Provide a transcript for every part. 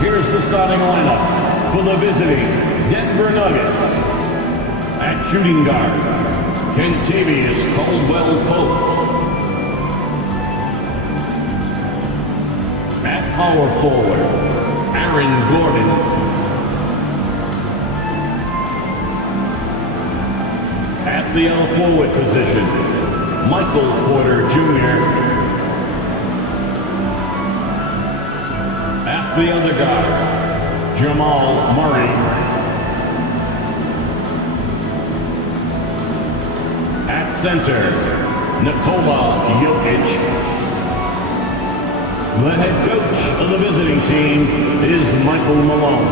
Here's the starting lineup for the visiting Denver Nuggets. At shooting guard, Kentavious Caldwell-Pope. At power forward, Aaron Gordon. At the forward position, Michael Porter Jr. At the other guard, Jamal Murray. At center, Nikola Jokic. The head coach of the visiting team is Michael Malone.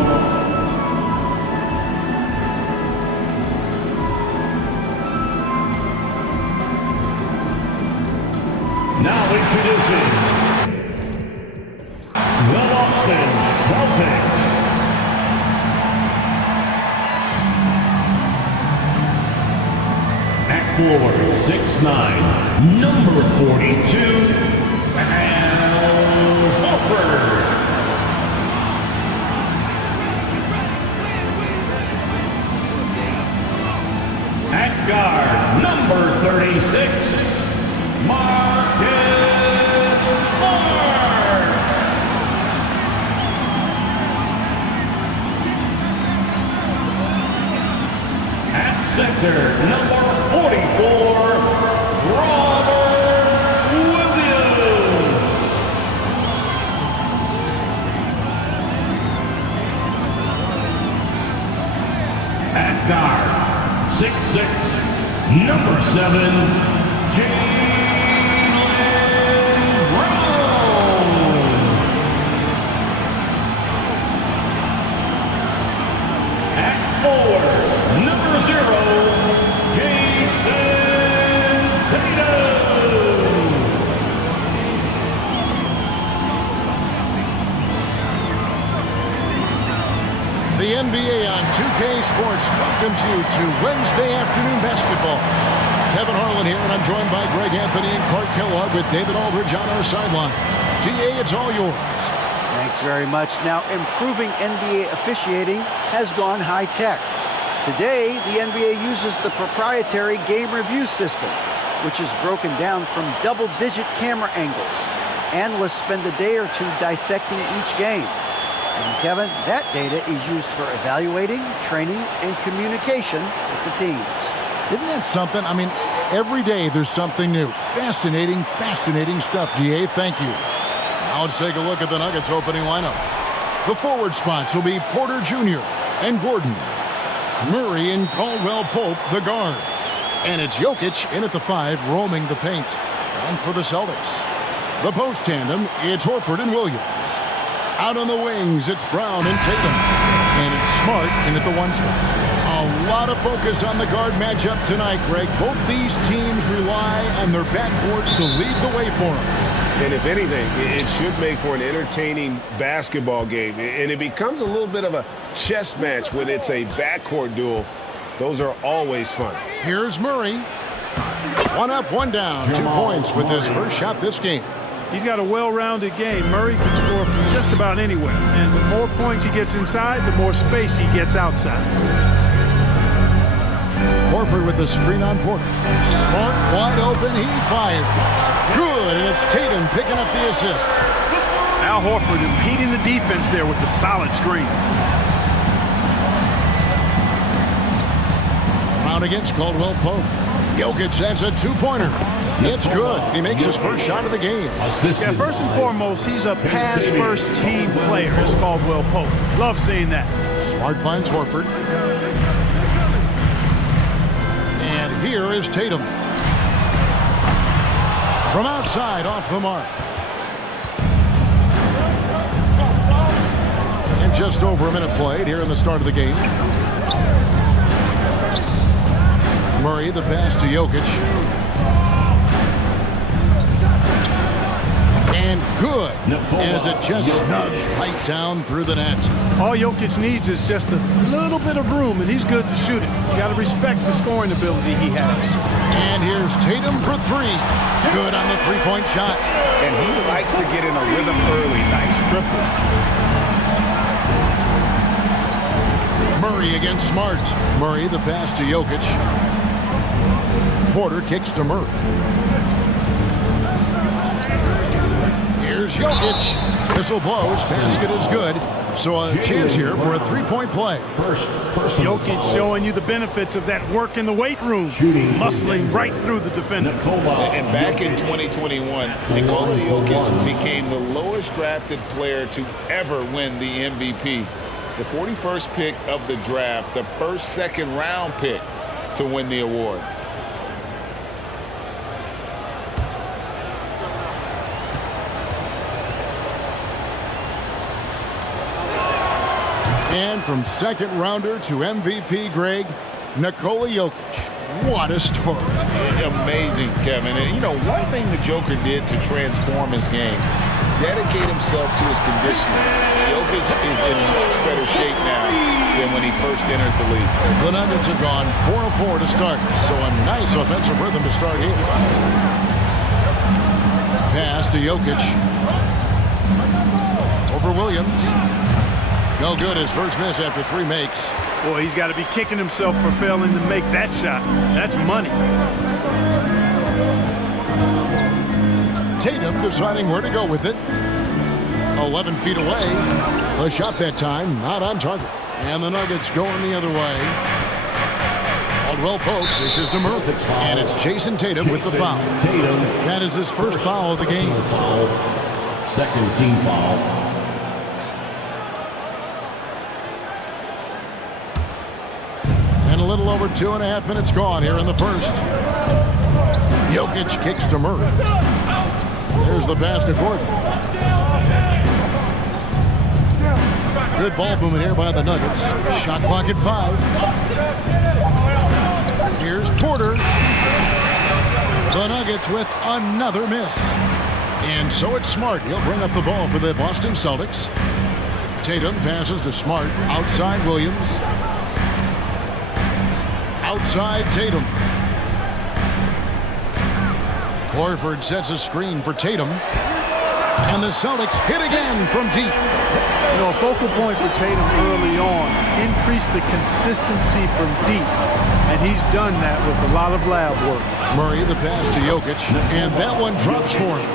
Now introducing the Boston Celtics. At forward, 6'9", number 42, Al Horford. At guard, number 36, Marcus Smart. At center, number 44, Robert Williams. At guard, 6'6", number 7, Jaylen Brown. At forward, number 0, Jason Tatum. The NBA on 2K Sports welcomes you to Wednesday afternoon basketball. Kevin Harlan here, and I'm joined by Greg Anthony and Clark Kellogg with David Aldridge on our sideline. GA, it's all yours. Thanks very much. Now, improving NBA officiating has gone high-tech. Today, the NBA uses the proprietary game review system, which is broken down from double-digit camera angles. Analysts spend a day or two dissecting each game. And Kevin, that data is used for evaluating, training, and communication with the teams. Isn't that something? I mean, every day there's something new. Fascinating, fascinating stuff, DA. Thank you. Now let's take a look at the Nuggets opening lineup. The forward spots will be Porter Jr. and Gordon. Murray and Caldwell-Pope, the guards. And it's Jokic in at the 5, roaming the paint. And for the Celtics, the post tandem, it's Horford and Williams. Out on the wings, it's Brown and Tatum. And it's Smart in at the 1 spot. A lot of focus on the guard matchup tonight, Greg. Both these teams rely on their backboards to lead the way for them. And if anything, it should make for an entertaining basketball game. And it becomes a little bit of a chess match when it's a backcourt duel. Those are always fun. Here's Murray. 1 up, 1 down. 2 points with his first shot this game. He's got a well-rounded game. Murray can score from just about anywhere. And the more points he gets inside, the more space he gets outside. Horford with the screen on Porter. Smart, wide open, he fires. Good, and it's Tatum picking up the assist. Al Horford impeding the defense there with the solid screen. Round against Caldwell-Pope. Jokic, that's a 2-pointer. It's good. He makes his first shot of the game. Yeah, first and foremost, he's a pass-first team player, as Caldwell-Pope. Love seeing that. Smart finds Horford. And here is Tatum. From outside, off the mark. And just over a minute played here in the start of the game. Murray, the pass to Jokic. And good, as it just snugs right down through the net. All Jokic needs is just a little bit of room, and he's good to shoot it. You got to respect the scoring ability he has. And here's Tatum for 3. Good on the 3-point shot. And he likes to get in a rhythm early. Nice triple. Murray against Smart. Murray, the pass to Jokic. Porter kicks to Murray. Here's Jokic. Whistle blows. Basket is good. So a chance here for a three-point play. Jokic showing you the benefits of that work in the weight room. Muscling right through the defender. And back in 2021, Nikola Jokic became the lowest drafted player to ever win the MVP. The 41st pick of the draft, the first second-round pick to win the award. And from second rounder to MVP, Greg, Nikola Jokic. What a story. Amazing, Kevin. And, you know, one thing the Joker did to transform his game, dedicate himself to his conditioning. Jokic is in much better shape now than when he first entered the league. The Nuggets have gone 4-4 to start, so a nice offensive rhythm to start here. Pass to Jokic. Over Williams. No good, his first miss after 3 makes. Boy, he's got to be kicking himself for failing to make that shot. That's money. Tatum deciding where to go with it. 11 feet away. The shot that time, not on target. And the Nuggets going the other way. Caldwell Pope dishes to Murphy. And it's Jason Tatum with the foul. That is his first foul of the game. Second team foul. And a little over 2.5 minutes gone here in the first. Jokic kicks to Murray. There's the pass to Gordon. Good ball movement here by the Nuggets. Shot clock at 5. Here's Porter. The Nuggets with another miss. And so it's Smart. He'll bring up the ball for the Boston Celtics. Tatum passes to Smart. Outside Williams. Outside Tatum. Horford sets a screen for Tatum. And the Celtics hit again from deep. You know, a focal point for Tatum early on, increase the consistency from deep. And he's done that with a lot of lab work. Murray the pass to Jokic. And that one drops for him.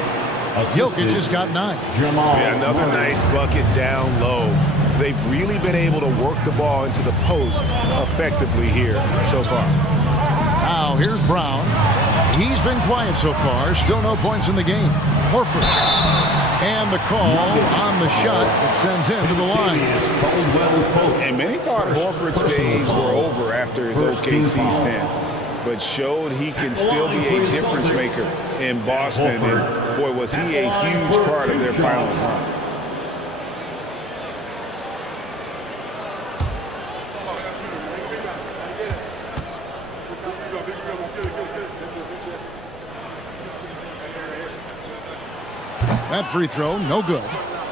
Jokic has got 9. Yeah, another nice bucket down low. They've really been able to work the ball into the post effectively here so far. Now here's Brown. He's been quiet so far. Still no points in the game. Horford. And the call on the shot that sends him to the line. And many thought Horford's days were over after his OKC stand, but showed he can still be a difference maker in Boston. And boy, was he a huge part of their finals run. That free throw, no good.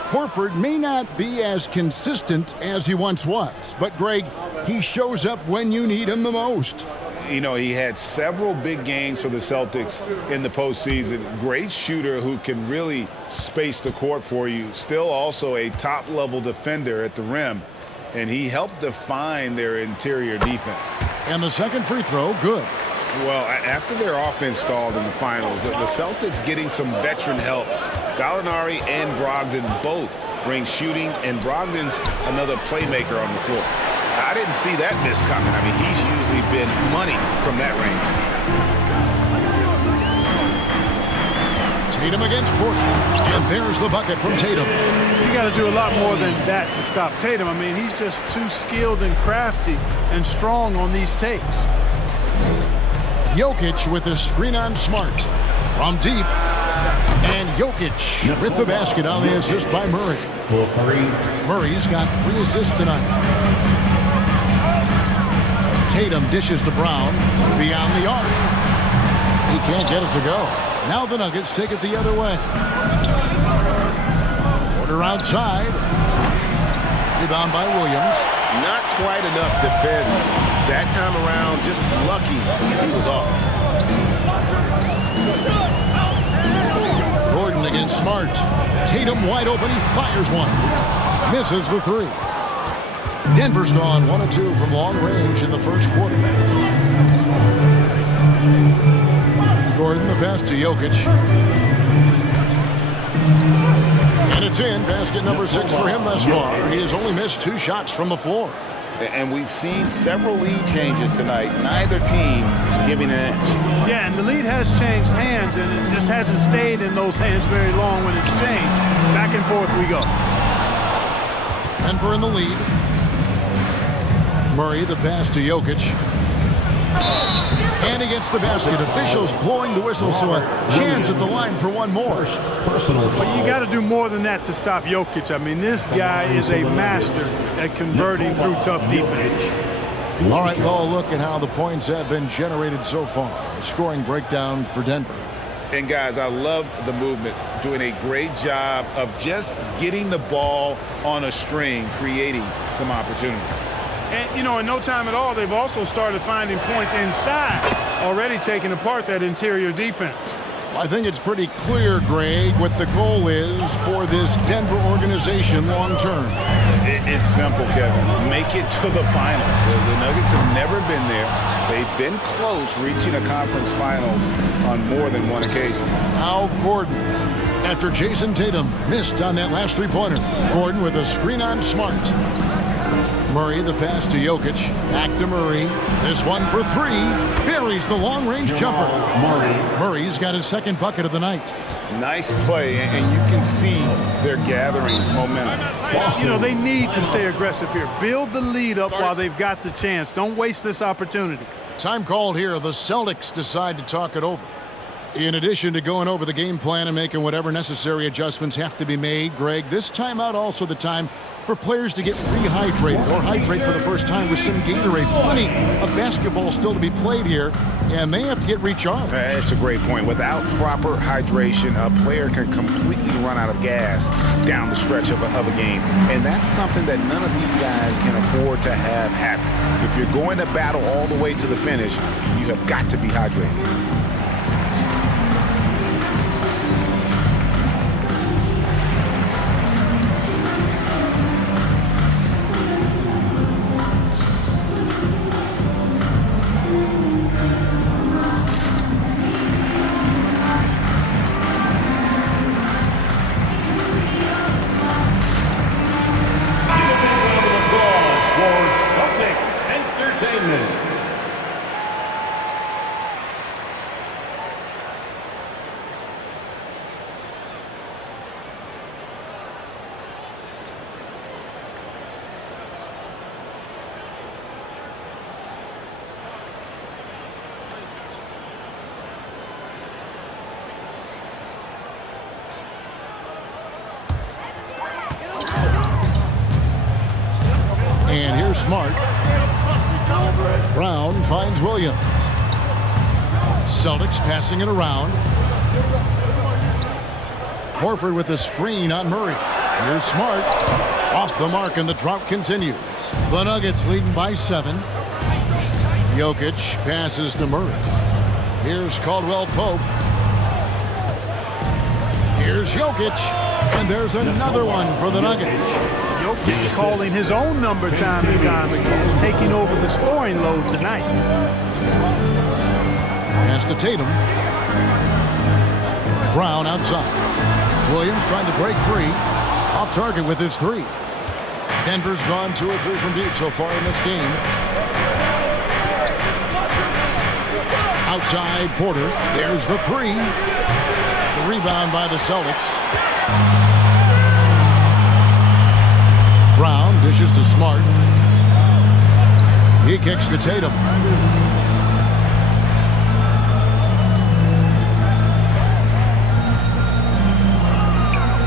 Horford may not be as consistent as he once was, but Greg, he shows up when you need him the most. You know, he had several big games for the Celtics in the postseason. Great shooter who can really space the court for you. Still also a top-level defender at the rim, and he helped define their interior defense. And the second free throw, good. Well, after their offense stalled in the finals, the Celtics getting some veteran help. Gallinari and Brogdon both bring shooting, and Brogdon's another playmaker on the floor. I didn't see that miss coming. I mean, he's usually been money from that range. Tatum against Porter. And there's the bucket from Tatum. You got to do a lot more than that to stop Tatum. I mean, he's just too skilled and crafty and strong on these takes. Jokic with a screen on Smart. From deep. And Jokic with the basket on the assist by Murray. For 3. Murray's got 3 assists tonight. Tatum dishes to Brown. Beyond the arc. He can't get it to go. Now the Nuggets take it the other way. Porter outside. Rebound by Williams. Not quite enough defense. That time around, just lucky he was off. Gordon against Smart. Tatum wide open. He fires one. Misses the 3. Denver's gone 1 of 2 from long range in the first quarter. Gordon, the pass to Jokic. And it's in. Basket number 6 for him thus far. He has only missed 2 shots from the floor. And we've seen several lead changes tonight. Neither team giving an inch. Yeah, and the lead has changed hands, and it just hasn't stayed in those hands very long when it's changed. Back and forth we go. Denver in the lead. Murray, the pass to Jokic. And against the basket. Officials blowing the whistle, so a chance at the line for one more. But you got to do more than that to stop Jokic. I mean, this guy is a master at converting through tough defense. All right, well, look at how the points have been generated so far. A scoring breakdown for Denver. And guys, I love the movement, doing a great job of just getting the ball on a string, creating some opportunities. And, you know, in no time at all, they've also started finding points inside, already taking apart that interior defense. I think it's pretty clear, Greg, what the goal is for this Denver organization long term. It's simple, Kevin. Make it to the finals. The Nuggets have never been there. They've been close reaching a conference finals on more than one occasion. Now Gordon, after Jason Tatum missed on that last three-pointer. Gordon with a screen on Smart. Murray, the pass to Jokic. Back to Murray. This one for 3. Buries the long-range jumper. Murray's got his second bucket of the night. Nice play, and you can see they're gathering momentum. You know, they need to stay aggressive here. Build the lead up while they've got the chance. Don't waste this opportunity. Time called here. The Celtics decide to talk it over. In addition to going over the game plan and making whatever necessary adjustments have to be made, Greg, this timeout also the time for players to get rehydrated or hydrate for the first time with some Gatorade. Plenty of basketball still to be played here, and they have to get recharged. That's a great point. Without proper hydration, a player can completely run out of gas down the stretch of a game. And that's something that none of these guys can afford to have happen. If you're going to battle all the way to the finish, you have got to be hydrated. And here's Smart. Brown finds Williams. Celtics passing it around. Horford with a screen on Murray. Here's Smart. Off the mark, and the drought continues. The Nuggets leading by 7. Jokic passes to Murray. Here's Caldwell Pope. Here's Jokic. And there's another one for the Nuggets. Jokic calling his own number time and time again, taking over the scoring load tonight. Pass to Tatum. Brown outside. Williams trying to break free. Off target with his 3. Denver's gone 2 or 3 from deep so far in this game. Outside Porter. There's the 3. The rebound by the Celtics. Brown dishes to Smart. He kicks to Tatum.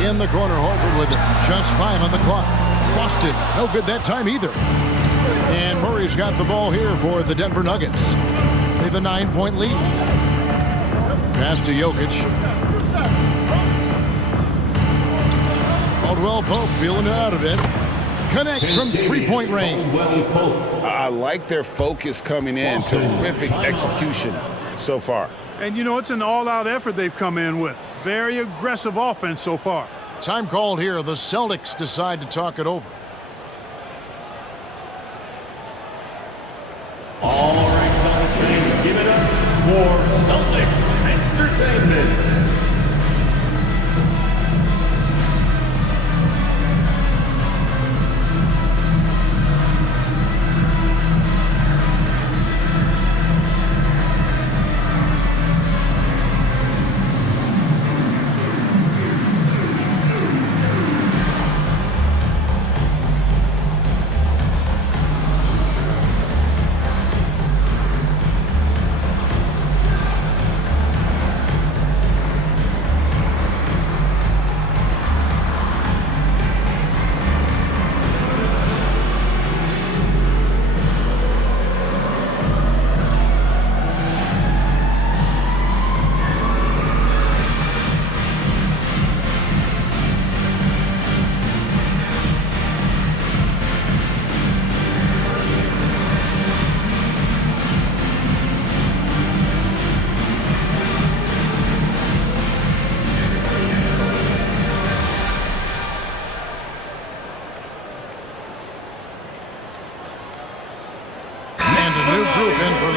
In the corner, Horford with it. Just 5 on the clock. Lost it. No good that time either. And Murray's got the ball here for the Denver Nuggets. They have a 9-point lead. Pass to Jokic. Caldwell Pope feeling it out a bit. Connects from 3-point range. I like their focus coming in. Terrific execution so far. And, you know, it's an all-out effort they've come in with. Very aggressive offense so far. Time called here. The Celtics decide to talk it over. Sandman.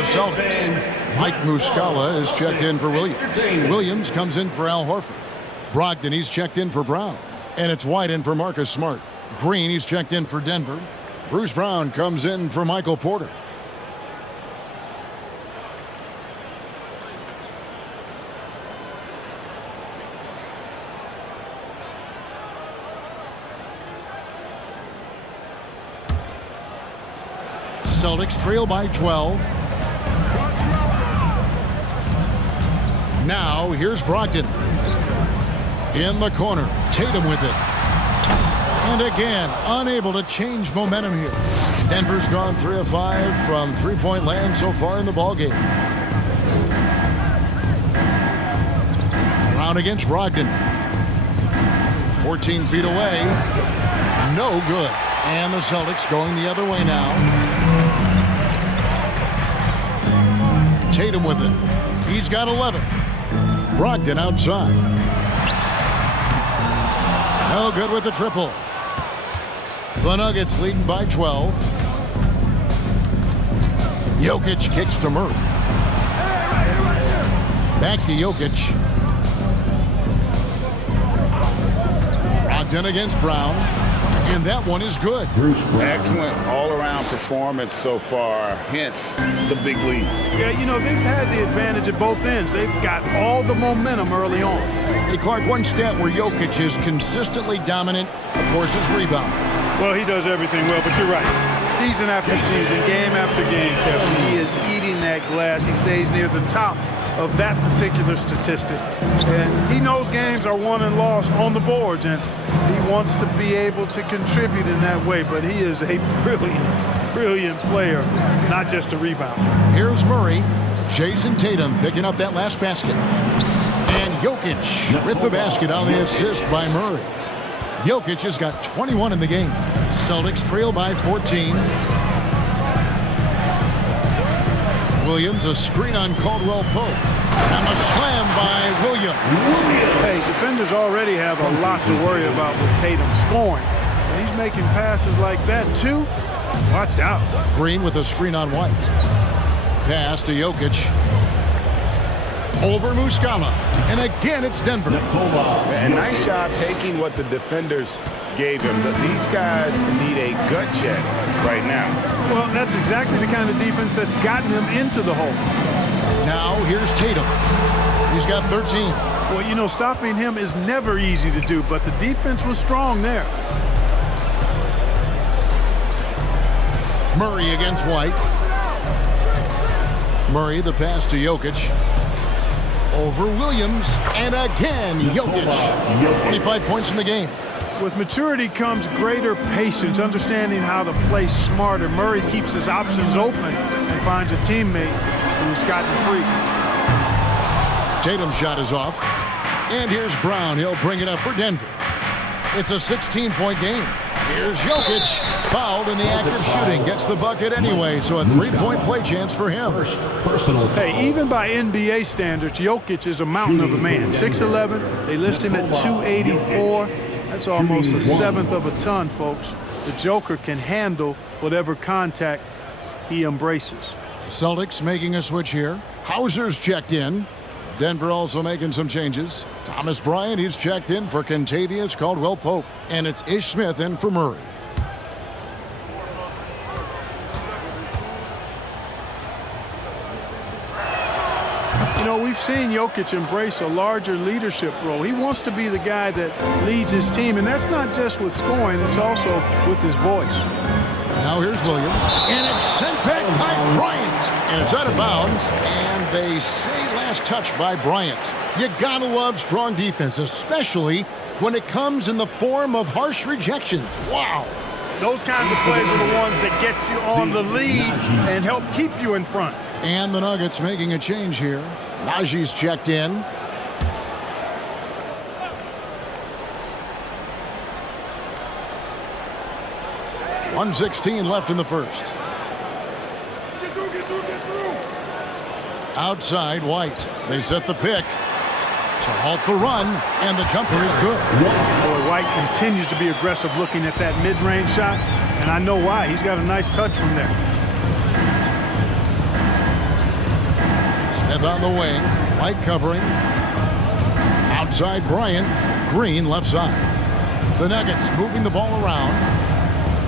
Celtics. Mike Muscala is checked in for Williams. Williams comes in for Al Horford. Brogdon, he's checked in for Brown. And it's White in for Marcus Smart. Green, he's checked in for Denver. Bruce Brown comes in for Michael Porter. Celtics trail by 12. Now, here's Brogdon. In the corner, Tatum with it. And again, unable to change momentum here. Denver's gone 3 of 5 from three-point land so far in the ballgame. Brown against Brogdon. 14 feet away. No good. And the Celtics going the other way now. Tatum with it. He's got 11. Brogdon outside. No good with the triple. The Nuggets leading by 12. Jokic kicks to Murray. Back to Jokic. Brogdon against Brown. And that one is good. Excellent all-around performance so far, hence the big lead. Yeah, you know, they've had the advantage at both ends. They've got all the momentum early on. Hey, Clark, one stat where Jokic is consistently dominant, of course, is rebound. Well, he does everything well, but you're right. Season after season, game after game, Kevin, he is eating that glass. He stays near the top of that particular statistic. And he knows games are won and lost on the boards, and he wants to be able to contribute in that way. But he is a brilliant player, not just a rebounder. Here's Murray. Jason Tatum picking up that last basket. And Jokic with the basket on the assist by Murray. Jokic has got 21 in the game. Celtics trail by 14. Williams, a screen on Caldwell Pope. And a slam by Williams. Hey, defenders already have a lot to worry about with Tatum scoring. When he's making passes like that, too, watch out. Green with a screen on White. Pass to Jokic. Over Muscala. And again, it's Denver. And nice job taking what the defenders gave him. But these guys need a gut check right now. Well, that's exactly the kind of defense that's gotten him into the hole. Now, here's Tatum. He's got 13. Well, you know, stopping him is never easy to do, but the defense was strong there. Murray against White. Murray, the pass to Jokic. Over Williams. And again, Jokic. 25 points in the game. With maturity comes greater patience, understanding how to play smarter. Murray keeps his options open and finds a teammate who's gotten free. Tatum's shot is off. And here's Brown. He'll bring it up for Denver. It's a 16-point game. Here's Jokic. Fouled in the act of shooting. Gets the bucket anyway, so a three-point play chance for him. Hey, even by NBA standards, Jokic is a mountain of a man. 6'11", they list him at 284. That's almost a seventh of a ton, folks. The Joker can handle whatever contact he embraces. Celtics making a switch here. Hauser's checked in. Denver also making some changes. Thomas Bryant, he's checked in for Kentavious Caldwell-Pope. And it's Ish Smith in for Murray. You know, we've seen Jokic embrace a larger leadership role. He wants to be the guy that leads his team, and that's not just with scoring, it's also with his voice. Now here's Williams, and it's sent back by Bryant. And it's out of bounds, and they say last touch by Bryant. You gotta love strong defense, especially when it comes in the form of harsh rejections. Wow. Those kinds of plays are the ones that get you on the lead and help keep you in front. And the Nuggets making a change here. Najee's checked in. .116 left in the first. Get through. Outside, White. They set the pick to halt the run, and the jumper is good. Boy, White continues to be aggressive looking at that mid-range shot, and I know why. He's got a nice touch from there. Smith on the wing. White covering. Outside Bryant. Green left side. The Nuggets moving the ball around.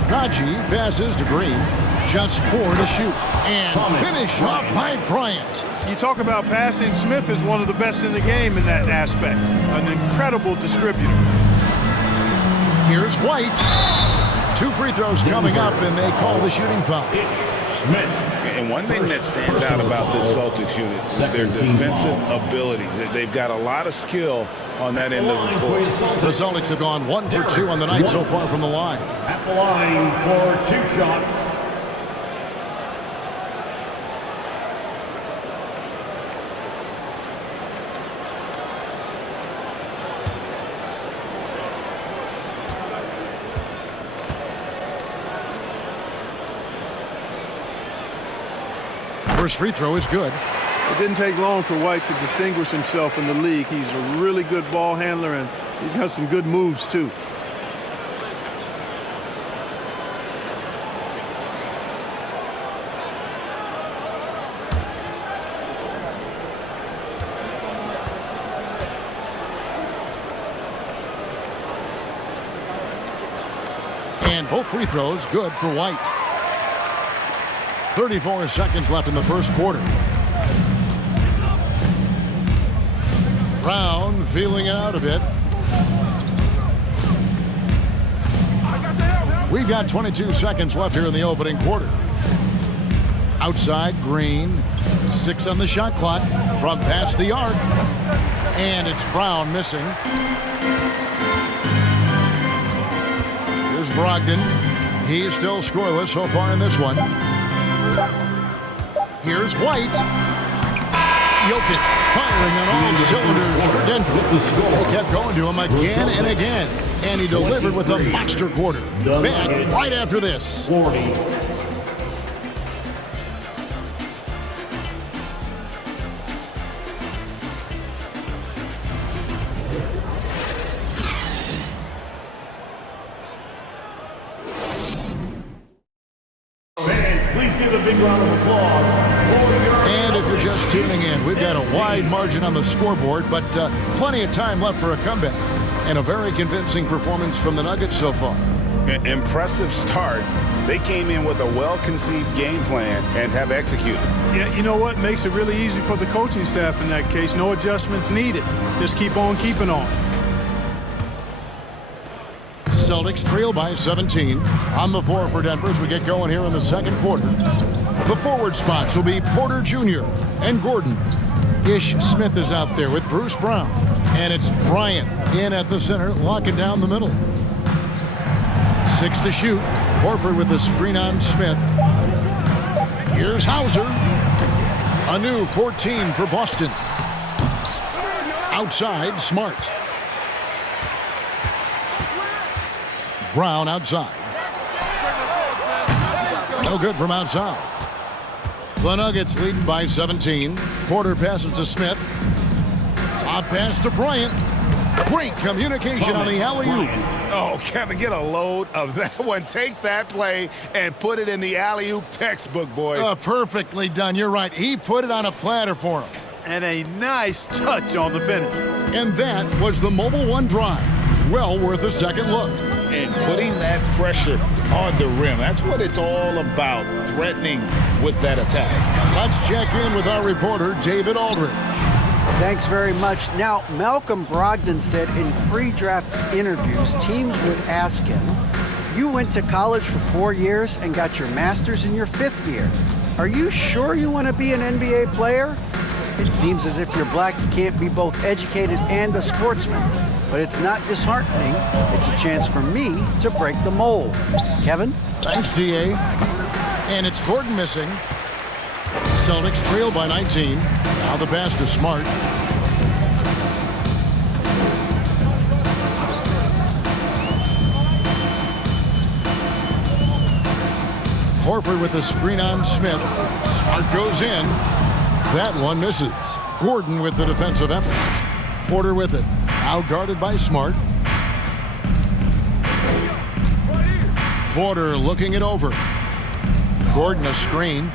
Najee passes to Green. Just 4 to shoot. And finish off by Bryant. You talk about passing. Smith is one of the best in the game in that aspect. An incredible distributor. Here's White. 2 free throws coming up, and they call the shooting foul. And one thing that stands out about this Celtics unit is their defensive abilities. They've got a lot of skill on that end of the floor. The Celtics have gone 1 for 2 on the night so far from the line. At the line for 2 shots. First free throw is good. It didn't take long for White to distinguish himself in the league. He's a really good ball handler, and he's got some good moves, too. And both free throws good for White. 34 seconds left in the first quarter. Brown feeling it out a bit. We've got 22 seconds left here in the opening quarter. Outside, Green. 6 on the shot clock from past the arc. And it's Brown missing. Here's Brogdon. He's still scoreless so far in this one. Here's White. Jokic firing on all cylinders for Denver. They kept going to him again and again. And he delivered with a monster quarter. Back right after this. 40. Please give a big round of applause. And if you're just tuning in, we've got a wide margin on the scoreboard, but plenty of time left for a comeback. And a very convincing performance from the Nuggets so far. Impressive start. They came in with a well-conceived game plan and have executed. Yeah, you know what? Makes it really easy for the coaching staff in that case. No adjustments needed. Just keep on keeping on. Celtics trail by 17. On the floor for Denver as we get going here in the second quarter. The forward spots will be Porter Jr. and Gordon. Ish Smith is out there with Bruce Brown. And it's Bryant in at the center, locking down the middle. 6 to shoot. Horford with the screen on Smith. Here's Hauser. A new 14 for Boston. Outside, Smart. Brown outside. No good from outside. The Nuggets leading by 17. Porter passes to Smith. A pass to Bryant. Great communication on the alley-oop. Oh, Kevin, get a load of that one. Take that play and put it in the alley-oop textbook, boys. Perfectly done. You're right. He put it on a platter for him. And a nice touch on the finish. And that was the Mobile One drive. Well worth a second look. And putting that pressure on the rim. That's what it's all about, threatening with that attack. Let's check in with our reporter, David Aldridge. Thanks very much. Now, Malcolm Brogdon said in pre-draft interviews, teams would ask him, you went to college for 4 years and got your master's in your 5th year. Are you sure you want to be an NBA player? It seems as if you're black, you can't be both educated and a sportsman. But it's not disheartening. It's a chance for me to break the mold. Kevin? Thanks, D.A. And it's Gordon missing. Celtics trail by 19. Now the pass to Smart. Horford with a screen on Smith. Smart goes in. That one misses. Gordon with the defensive effort. Porter with it. Now guarded by Smart. Porter looking it over. Gordon a screen.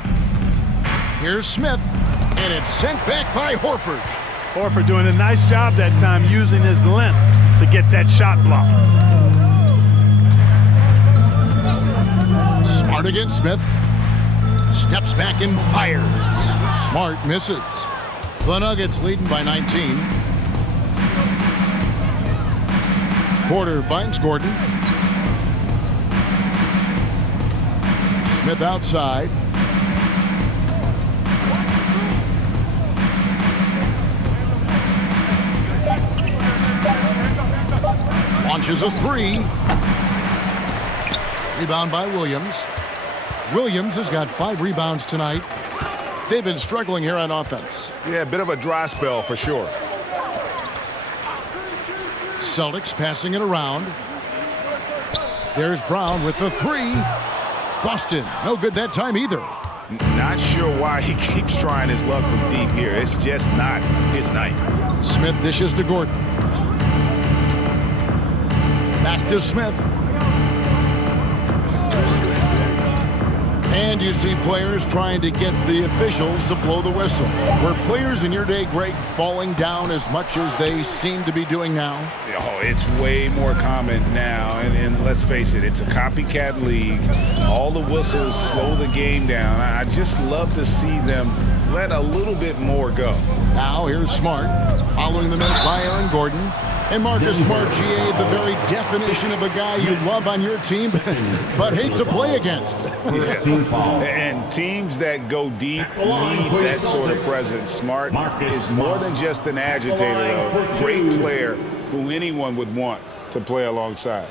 Here's Smith. And it's sent back by Horford. Horford doing a nice job that time using his length to get that shot blocked. Smart against Smith. Steps back and fires. Smart misses. The Nuggets leading by 19. Porter finds Gordon. Smith outside. Launches a three. Rebound by Williams. Williams has got 5 rebounds tonight. They've been struggling here on offense. Yeah, a bit of a dry spell for sure. Celtics passing it around. There's Brown with the three. Busted. No good that time either. Not sure why he keeps trying his luck from deep here. It's just not his night. Smith dishes to Gordon. Back to Smith. And you see players trying to get the officials to blow the whistle. Were players in your day, Greg, falling down as much as they seem to be doing now? Oh, it's way more common now. And let's face it, it's a copycat league. All the whistles slow the game down. I just love to see them let a little bit more go. Now here's Smart, following the miss by Aaron Gordon. And Marcus Smart, GA, the very definition of a guy you love on your team, but hate to play against. Yeah. And teams that go deep need that sort of presence. Smart is more than just an agitator, though. Great player who anyone would want to play alongside.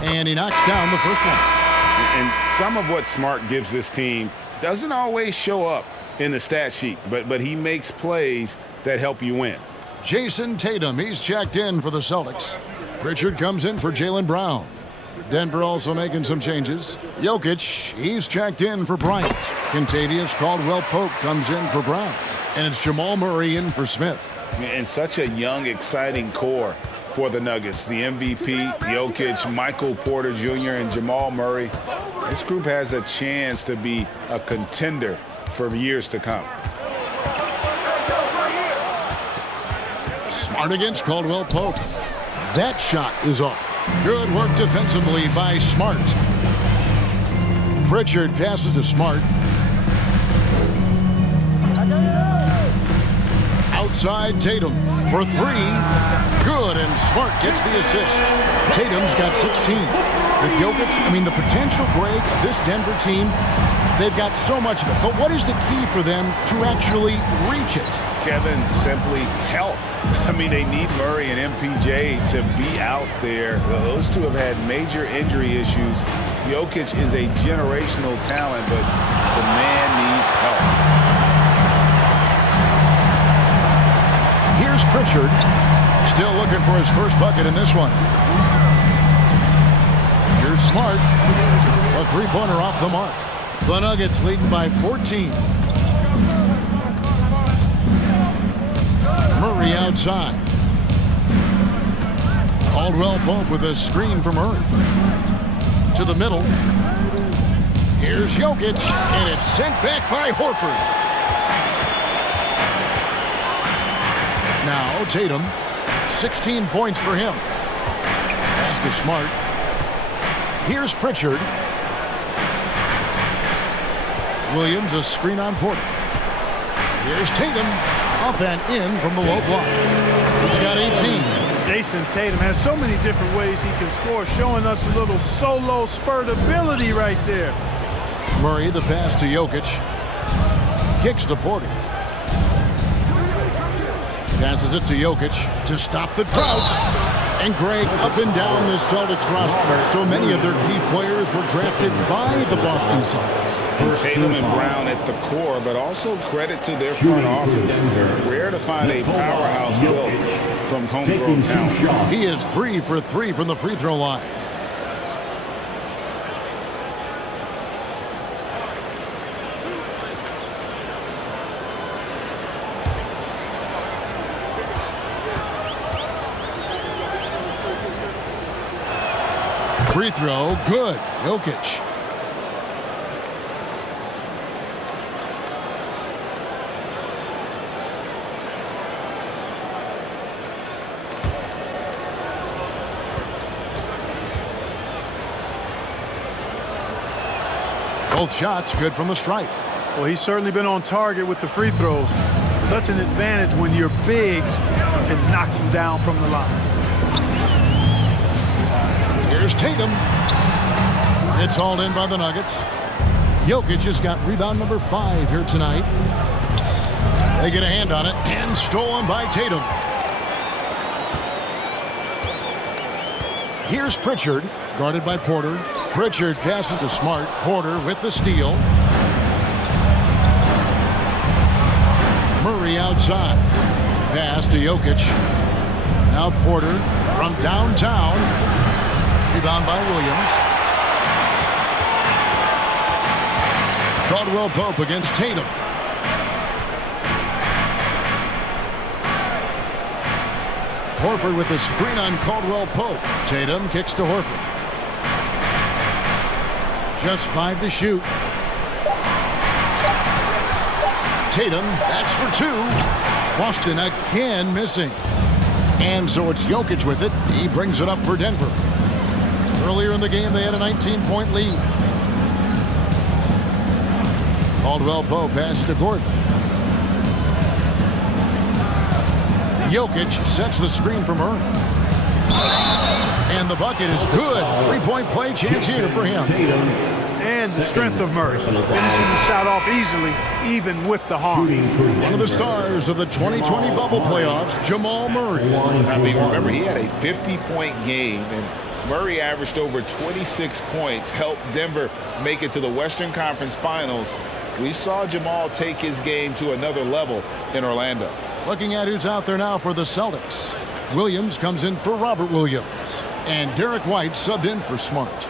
And he knocks down the first one. And some of what Smart gives this team doesn't always show up in the stat sheet, but he makes plays that help you win. Jason Tatum, he's checked in for the Celtics. Pritchard comes in for Jaylen Brown. Denver also making some changes. Jokic, he's checked in for Bryant. Kentavious Caldwell-Pope comes in for Brown. And it's Jamal Murray in for Smith. And such a young, exciting core for the Nuggets. The MVP, Jokic, Michael Porter Jr., and Jamal Murray. This group has a chance to be a contender for years to come. Smart against Caldwell-Pope. That shot is off. Good work defensively by Smart. Pritchard passes to Smart. Outside Tatum for three. Good, and Smart gets the assist. Tatum's got 16. With Jokic, the potential, Greg, of this Denver team, they've got so much of it. But what is the key for them to actually reach it? Kevin, simply health. They need Murray and MPJ to be out there. Those two have had major injury issues. Jokic is a generational talent, but the man needs help. Here's Pritchard, still looking for his first bucket in this one. Here's Smart, a three-pointer off the mark. The Nuggets leading by 14. Murray outside. Caldwell Pope with a screen from Murray. To the middle. Here's Jokic, and it's sent back by Horford. Now Tatum, 16 points for him. Pass to Smart. Here's Pritchard. Williams, a screen on Porter. Here's Tatum, up and in from the low block. He's got 18. Jason Tatum has so many different ways he can score, showing us a little solo spurt ability right there. Murray, the pass to Jokic. Kicks to Porter. Passes it to Jokic to stop the drought. And Greg, up and down the Celtics roster, so many of their key players were drafted by the Boston Celtics. And Tatum and Brown at the core, but also credit to their front office. Rare to find a powerhouse built from homegrown talent. He is 3 for 3 from the free throw line. Free throw, good. Jokic. Both shots good from the stripe. Well, he's certainly been on target with the free throws. Such an advantage when your bigs can knock them down from the line. Here's Tatum. It's hauled in by the Nuggets. Jokic just got rebound number 5 here tonight. They get a hand on it and stolen by Tatum. Here's Pritchard, guarded by Porter. Pritchard passes to Smart. Porter with the steal. Murray outside. Pass to Jokic. Now Porter from downtown. Rebound by Williams. Caldwell Pope against Tatum. Horford with the screen on Caldwell Pope. Tatum kicks to Horford. Just 5 to shoot. Tatum, that's for 2. Boston again missing. And so it's Jokic with it. He brings it up for Denver. Earlier in the game, they had a 19-point lead. Caldwell Pope pass to Gordon. Jokic sets the screen for Murray. And the bucket is good. 3-point play chance here for him. And the strength of Murray, finishing the shot off easily, even with the harm. One of the stars of the 2020 bubble playoffs, Jamal Murray. I mean, remember, he had a 50-point game, and Murray averaged over 26 points, helped Denver make it to the Western Conference Finals. We saw Jamal take his game to another level in Orlando. Looking at who's out there now for the Celtics. Williams comes in for Robert Williams. And Derek White subbed in for Smart.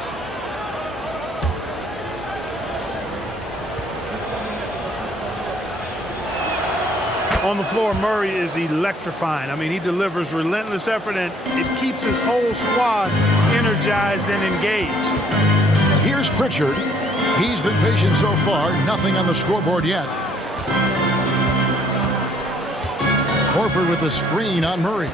On the floor, Murray is electrifying. I mean, he delivers relentless effort, and it keeps his whole squad energized and engaged. Here's Pritchard. He's been patient so far. Nothing on the scoreboard yet. Horford with the screen on Murray.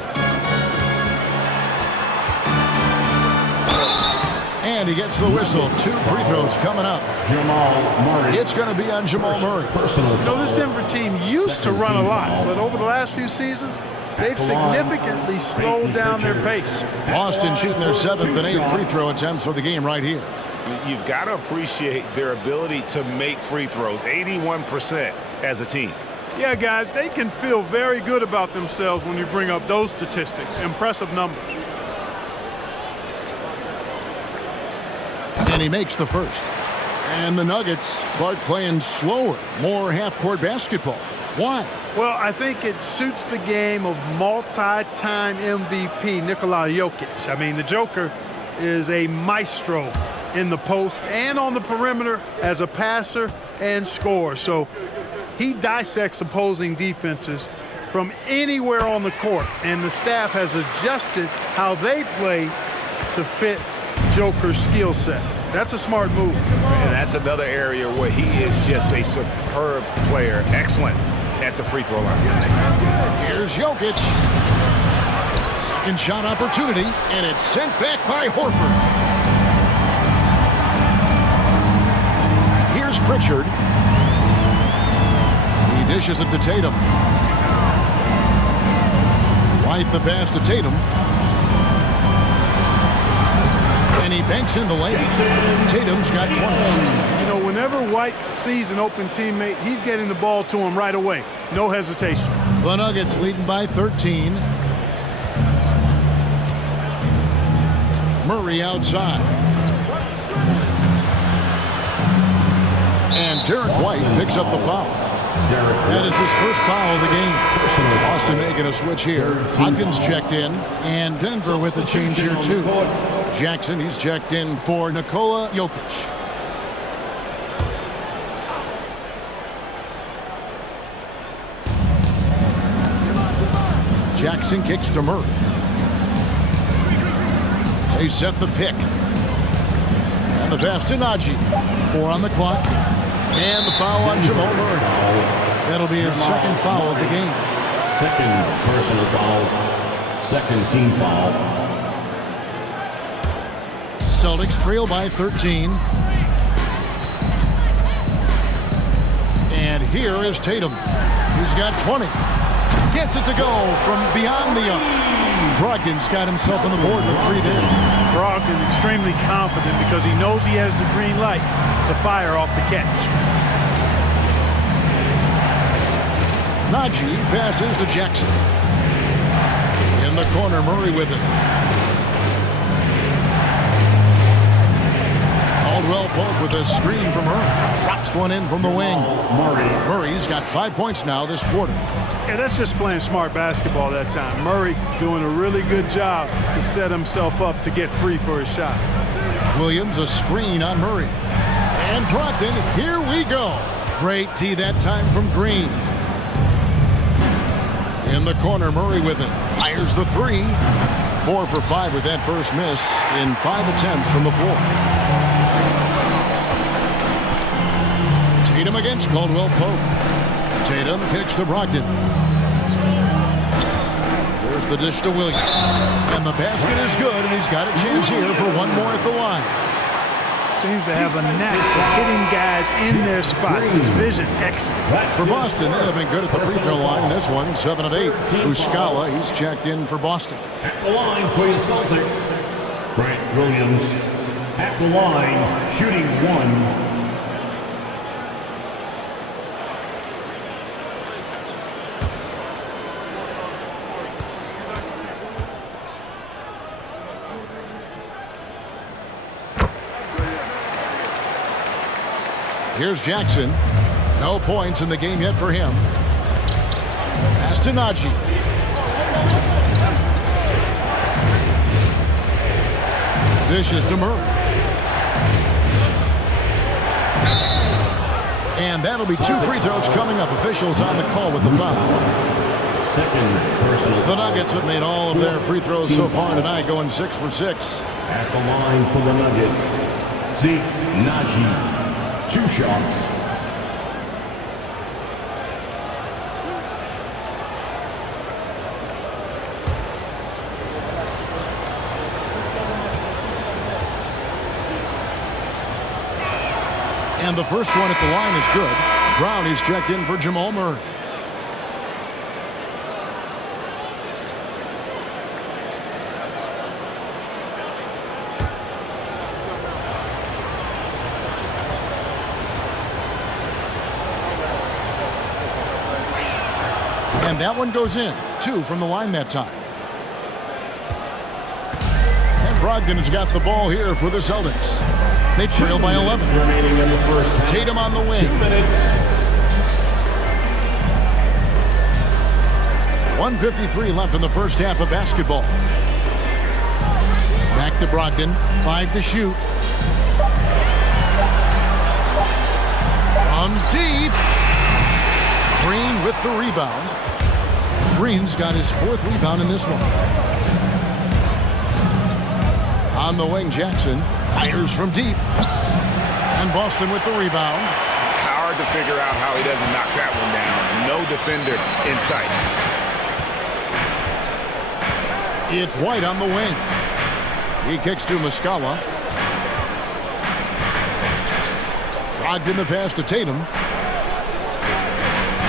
And he gets the whistle. 2 free throws coming up. Jamal Murray. It's going to be on Jamal Murray. You know, this Denver team used to run a lot, but over the last few seasons, they've significantly slowed down their pace. Boston shooting their 7th and 8th free throw attempts for the game right here. You've got to appreciate their ability to make free throws, 81% as a team. Yeah, guys, they can feel very good about themselves when you bring up those statistics. Impressive numbers. And he makes the first. And the Nuggets, Clark playing slower, more half-court basketball. Why? Well, I think it suits the game of multi-time MVP Nikola Jokic. I mean, the Joker is a maestro in the post and on the perimeter as a passer and scorer. So he dissects opposing defenses from anywhere on the court, and the staff has adjusted how they play to fit Joker's skill set. That's a smart move. And that's another area where he is just a superb player. Excellent at the free throw line. Here's Jokic. Second shot opportunity, and it's sent back by Horford. Here's Pritchard. He dishes it to Tatum. White the pass to Tatum. And he banks in the layup. Tatum's got 20. You know, whenever White sees an open teammate, he's getting the ball to him right away. No hesitation. The Nuggets leading by 13. Murray outside. And Derek White picks up the foul. That is his first foul of the game. Boston making a switch here. Hopkins checked in, and Denver with a change here too. Jackson, he's checked in for Nikola Jokic. Jackson kicks to Murray. They set the pick. And the pass to Najee. 4 on the clock. And the foul on Jamal Murray. That'll be his second foul of the game. Second personal foul. Second team foul. Celtics trail by 13. And here is Tatum. He's got 20. Gets it to go from beyond the arc. Brogdon's got himself on the board with 3 there. Brogdon extremely confident because he knows he has the green light to fire off the catch. Najee passes to Jackson. In the corner, Murray with it. Caldwell Pope with a screen from Murray. Drops one in from the wing. Murray's got 5 points now this quarter. Yeah, that's just playing smart basketball that time. Murray doing a really good job to set himself up to get free for his shot. Williams a screen on Murray. And Brogdon, here we go. Great tee that time from Green. In the corner, Murray with it. Fires the 3. 4 for 5 with that first miss in 5 attempts from the floor. Tatum against Caldwell Pope. Tatum kicks to Brogdon. There's the dish to Williams. And the basket is good, and he's got a chance here for one more at the line. Seems to have a knack for hitting guys in their spots. His vision excellent. For Boston, they have been good at the free throw line. This one, 7 of 8. Muscala, he's checked in for Boston. At the line for your Celtics, Grant Williams. At the line, shooting 1. Here's Jackson. No points in the game yet for him. Pass to Najee. Dishes to Murray. And that'll be 2 free throws coming up. Officials on the call with the foul. Second personal The Nuggets have made all of their free throws so far tonight, going 6 for 6. At the line for the Nuggets, Zeke Najee. 2 shots. And the first one at the line is good. Brown, he's checked in for Jamal Murray. And that one goes in. 2 from the line that time. And Brogdon has got the ball here for the Celtics. They trail by 11. Remaining in the first. Tatum on the wing. 2 minutes. 1:53 left in the first half of basketball. Back to Brogdon. 5 to shoot. From deep. Green with the rebound. Green's got his 4th rebound in this one. On the wing, Jackson fires from deep. And Boston with the rebound. Hard to figure out how he doesn't knock that one down. No defender in sight. It's White on the wing. He kicks to Muscala. Brogdon the pass to Tatum.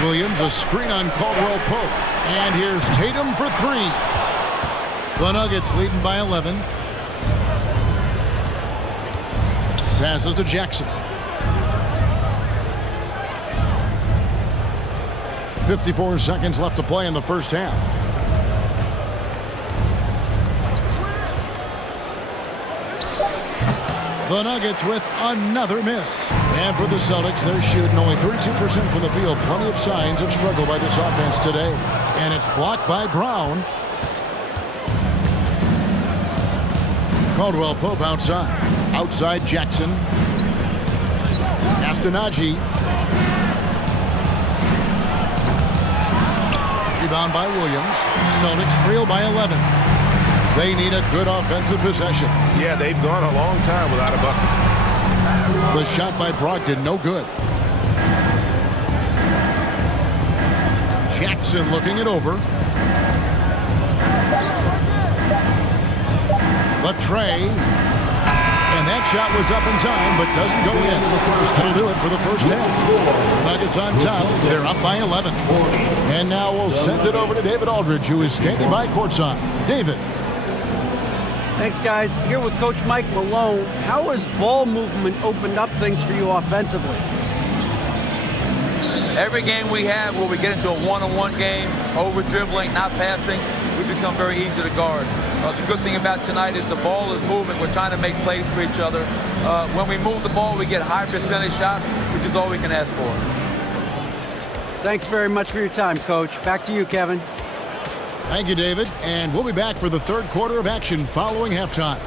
Williams a screen on Caldwell Pope. And here's Tatum for 3. The Nuggets leading by 11. Passes to Jackson. 54 seconds left to play in the first half. The Nuggets with another miss. And for the Celtics, they're shooting only 32% from the field. Plenty of signs of struggle by this offense today. And it's blocked by Brown. Caldwell Pope outside. Outside Jackson. Castanagi. Rebound by Williams. Celtics trail by 11. They need a good offensive possession. Yeah, they've gone a long time without a bucket. The shot by Brogdon, no good. Jackson looking it over. The tray. And that shot was up in time, but doesn't go in. That'll do it for the first half. Nuggets on top. They're up by 11. And now we'll send it over to David Aldridge, who is standing by courtside. David. Thanks, guys. Here with Coach Mike Malone. How has ball movement opened up things for you offensively? Every game we have where we get into a one-on-one game, over dribbling, not passing, we become very easy to guard. The good thing about tonight is the ball is moving. We're trying to make plays for each other. When we move the ball, we get high percentage shots, which is all we can ask for. Thanks very much for your time, Coach. Back to you, Kevin. Thank you, David. And we'll be back for the third quarter of action following halftime.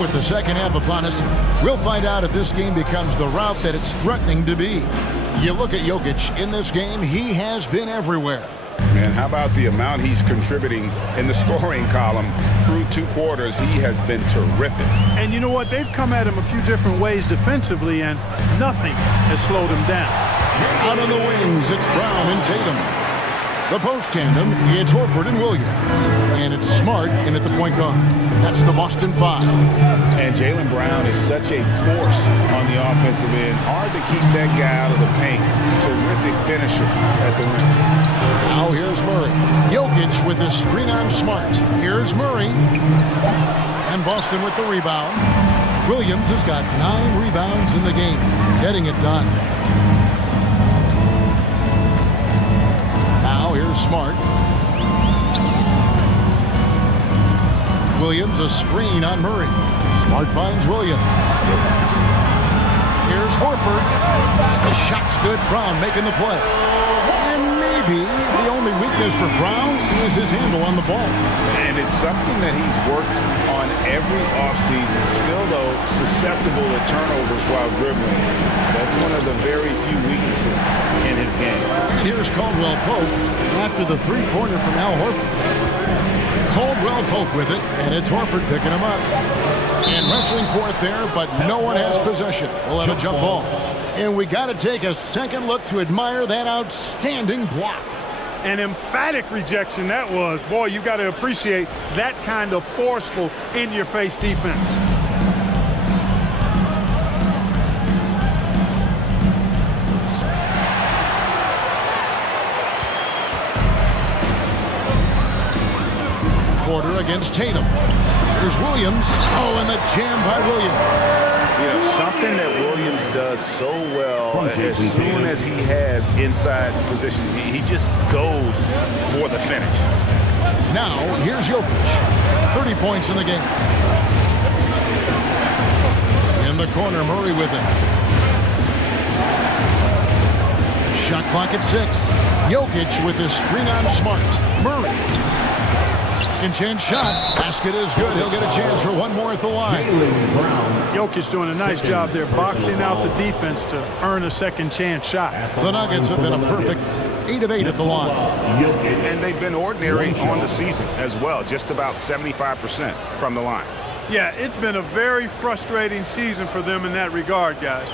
With the second half upon us, we'll find out if this game becomes the route that it's threatening to be. You look at Jokic in this game, he has been everywhere. And how about the amount he's contributing in the scoring column through 2 quarters? He has been terrific. And you know what? They've come at him a few different ways defensively, and nothing has slowed him down. Out on the wings, it's Brown and Tatum. The post tandem, it's Horford and Williams. And it's Smart in at the point guard. That's the Boston 5. And Jaylen Brown is such a force on the offensive end. Hard to keep that guy out of the paint. Terrific finisher at the rim. Now here's Murray. Jokic with the screen on Smart. Here's Murray. And Boston with the rebound. Williams has got 9 rebounds in the game. Getting it done. Now here's Smart. Williams a screen on Murray. Smart finds Williams. Here's Horford. The shot's good. Brown making the play. And maybe the only weakness for Brown is his handle on the ball. And it's something that he's worked on every offseason. Still, though, susceptible to turnovers while dribbling. That's one of the very few weaknesses in his game. And here's Caldwell Pope after the three-pointer from Al Horford. Caldwell Pope with it, and it's Horford picking him up. And wrestling for it there, but no one has possession. We'll have a jump ball. And we got to take a second look to admire that outstanding block. An emphatic rejection that was. Boy, you got to appreciate that kind of forceful, in-your-face defense. Porter against Tatum. Here's Williams. Oh, and the jam by Williams. You know, something that Williams does so well, as soon as he has inside position, he just goes for the finish. Now, here's Jokic. 30 points in the game. In the corner, Murray with it. Shot clock at 6. Jokic with his screen on Smart. Murray. Second chance shot. Basket is good. He'll get a chance for one more at the line. Jokic doing a nice job there, boxing out the defense to earn a second chance shot. The Nuggets have been a perfect 8 of 8 at the line. And they've been ordinary on the season as well, just about 75% from the line. Yeah, it's been a very frustrating season for them in that regard, guys.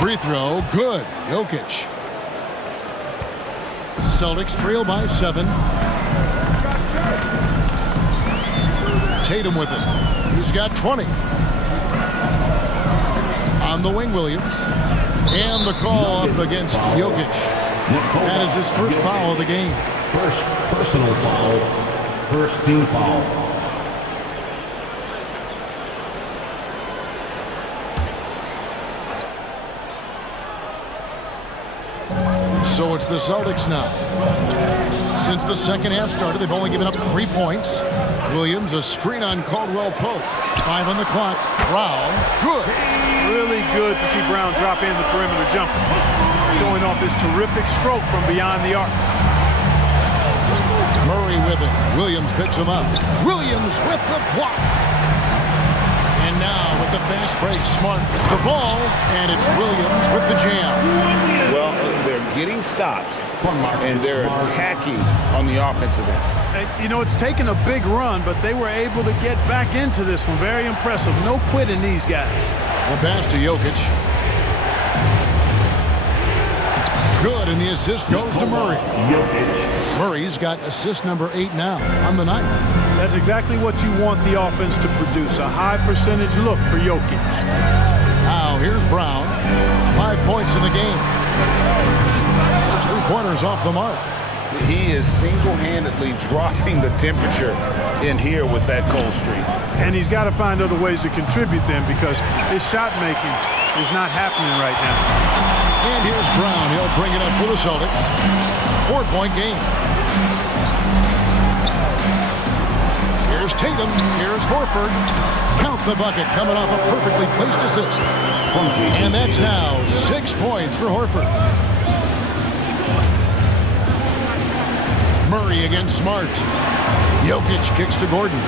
Free throw, good. Jokic. Celtics trail by 7. Tatum with it. He's got 20. On the wing, Williams. And the call up against Jokic. That is his first foul of the game. First personal foul. First team foul. So it's the Celtics now. Since the second half started, they've only given up 3 points. Williams, a screen on Caldwell Pope. 5 on the clock. Brown, good. Really good to see Brown drop in the perimeter jumper, showing off his terrific stroke from beyond the arc. Murray with it. Williams picks him up. Williams with the block. And now with the fast break, Smart with the ball, and it's Williams with the jam. Well, they're getting stops, and they're attacking on the offensive end. And, you know, it's taken a big run, but they were able to get back into this one. Very impressive. No quitting these guys. The pass to Jokic. Good, and the assist goes to Murray. Murray's got assist number 8 now on the night. That's exactly what you want the offense to produce, a high percentage look for Jokic. Now here's Brown. 5 points in the game. Those 3-pointers off the mark. He is single-handedly dropping the temperature in here with that cold streak. And he's got to find other ways to contribute then, because his shot making is not happening right now. And here's Brown. He'll bring it up for the Celtics. 4-point game. Here's Tatum. Here's Horford. Count the bucket coming off a perfectly placed assist. And that's now 6 points for Horford. Murray against Smart. Jokic kicks to Gordon.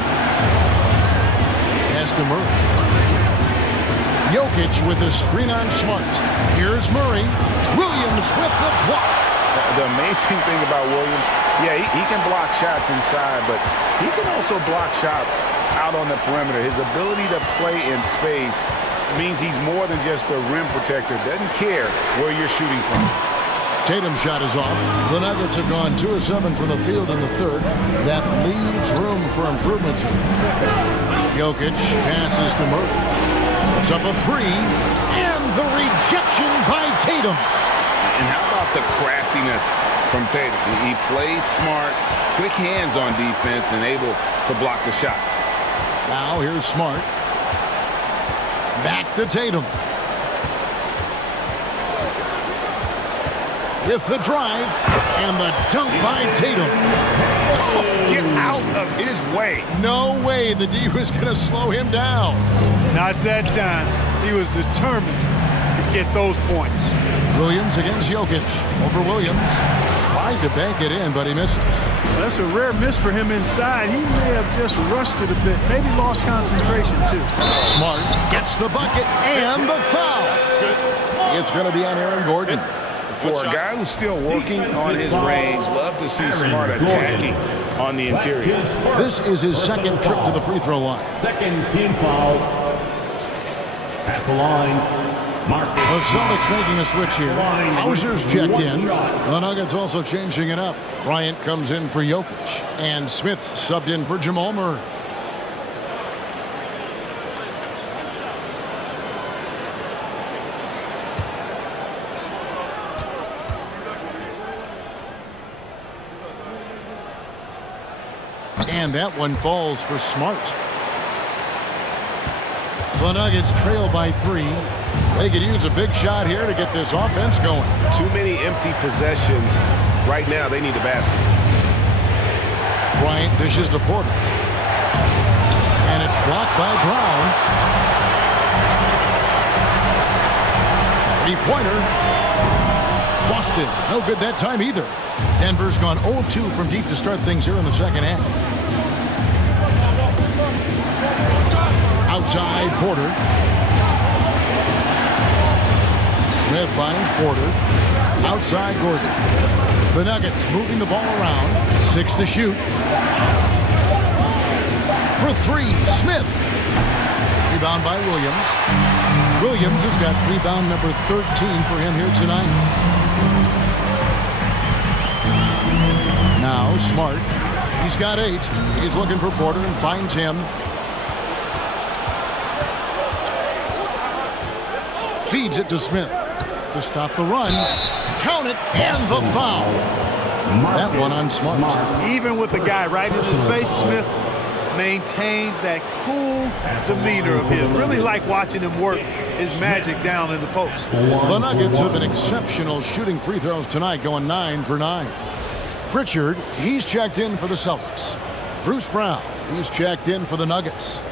Pass to Murray. Jokic with his screen on Smart. Here's Murray. Williams with the block. The amazing thing about Williams, yeah, he can block shots inside, but he can also block shots out on the perimeter. His ability to play in space means he's more than just a rim protector. Doesn't care where you're shooting from. Tatum's shot is off. The Nuggets have gone 2 of 7 from the field in the third. That leaves room for improvements here. Jokic passes to Murray. It's up a 3. And the rejection by Tatum. And how about the craftiness from Tatum? He plays smart, quick hands on defense, and able to block the shot. Now here's Smart. Back to Tatum. With the drive and the dunk by Tatum. Get out of his way. No way the D was going to slow him down. Not that time. He was determined to get those points. Williams against Jokic. Over Williams. Tried to bank it in, but he misses. That's a rare miss for him inside. He may have just rushed it a bit. Maybe lost concentration, too. Smart gets the bucket and the foul. It's going to be on Aaron Gordon. For a guy who's still working on his range, love to see Smart attacking on the interior. This is his second trip to the free throw line. Second team foul. At the line, Marcus. The Celtics making a switch here. Hauser's checked in. The Nuggets also changing it up. Bryant comes in for Jokic. And Smith subbed in for Jamal Murray. And that one falls for Smart. The Nuggets trail by 3. They could use a big shot here to get this offense going. Too many empty possessions. Right now, they need a basket. Bryant dishes to Porter. And it's blocked by Brown. Three-pointer. Boston. No good that time either. Denver's gone 0-2 from deep to start things here in the second half. Outside Porter. Smith finds Porter. Outside Gordon. The Nuggets moving the ball around. 6 to shoot. For 3, Smith. Rebound by Williams. Williams has got rebound number 13 for him here tonight. Now Smart. He's got 8. He's looking for Porter and finds him. Feeds it to Smith to stop the run. Count it, and the foul. That one on Smart. Even with the guy right in his face, Smith maintains that cool demeanor of his. Really like watching him work his magic down in the post. The Nuggets have been exceptional shooting free throws tonight, going 9 for 9. Pritchard, he's checked in for the Celtics. Bruce Brown, he's checked in for the Nuggets.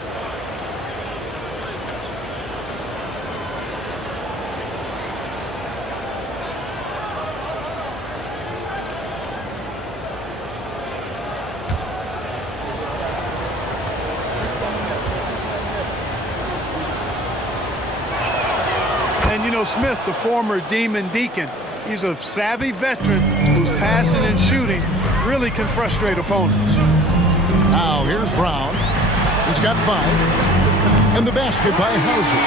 And you know, Smith, the former Demon Deacon, he's a savvy veteran whose passing and shooting really can frustrate opponents. Now here's Brown. He's got 5. And the basket by Hauser.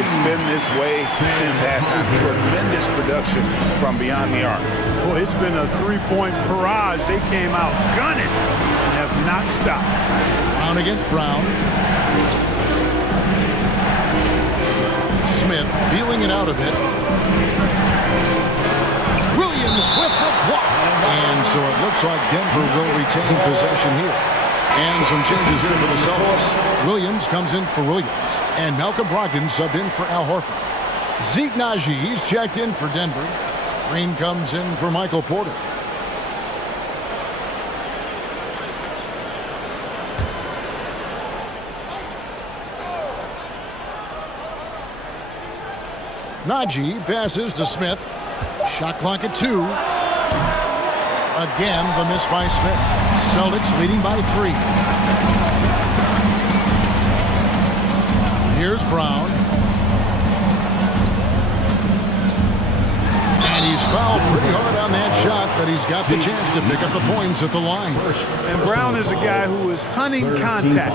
It's been this way since halftime. Tremendous production from beyond the arc. Boy, it's been a 3-point barrage. They came out gunning and have not stopped. Brown against Brown. Smith feeling it out a bit. Williams with the block. And so it looks like Denver will retain possession here. And some changes here for the Celtics. Williams comes in for Williams. And Malcolm Brogdon subbed in for Al Horford. Zeke Naji, he's checked in for Denver. Green comes in for Michael Porter. Naji passes to Smith. Shot clock at 2. Again, the miss by Smith. Celtics leading by 3. Here's Brown. And he's fouled pretty hard on that shot, but he's got the chance to pick up the points at the line. And Brown is a guy who is hunting contact.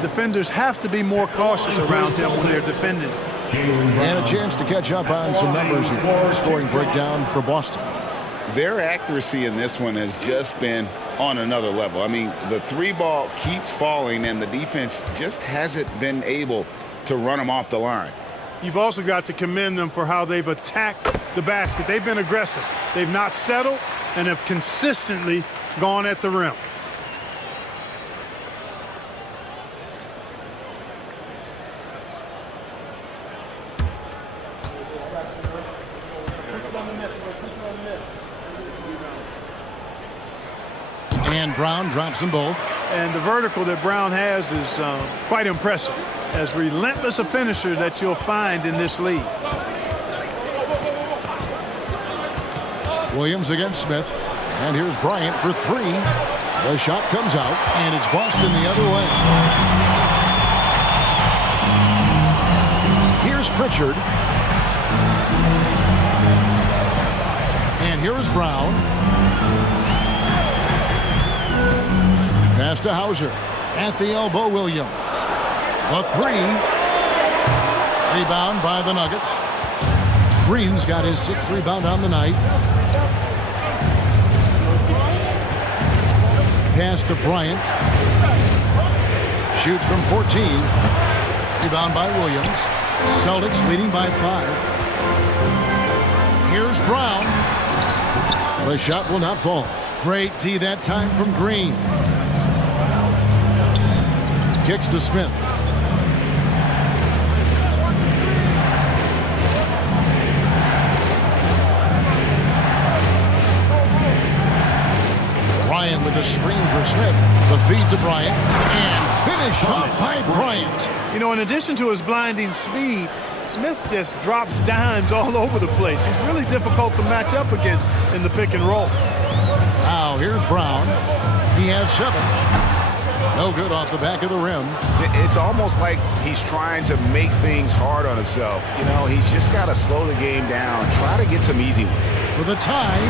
Defenders have to be more cautious around him when they're defending. And a chance to catch up on some numbers here. Scoring breakdown for Boston. Their accuracy in this one has just been on another level. I mean, the 3-ball keeps falling, and the defense just hasn't been able to run them off the line. You've also got to commend them for how they've attacked the basket. They've been aggressive. They've not settled and have consistently gone at the rim. And Brown drops them both. And the vertical that Brown has is quite impressive. As relentless a finisher that you'll find in this league. Williams against Smith. And here's Bryant for 3. The shot comes out, and it's Boston the other way. Here's Pritchard. And here is Brown. Pass to Hauser. At the elbow, Williams. The 3. Rebound by the Nuggets. Green's got his 6th rebound on the night. Pass to Bryant. Shoots from 14. Rebound by Williams. Celtics leading by 5. Here's Brown. The shot will not fall. Great D that time from Green. kicks to Smith. Bryant with a screen for Smith. The feed to Bryant. And finish off by Bryant. You know, in addition to his blinding speed, Smith just drops dimes all over the place. He's really difficult to match up against in the pick and roll. Now here's Brown. He has 7. No good off the back of the rim. It's almost like he's trying to make things hard on himself. You know, he's just got to slow the game down, try to get some easy ones. For the tie.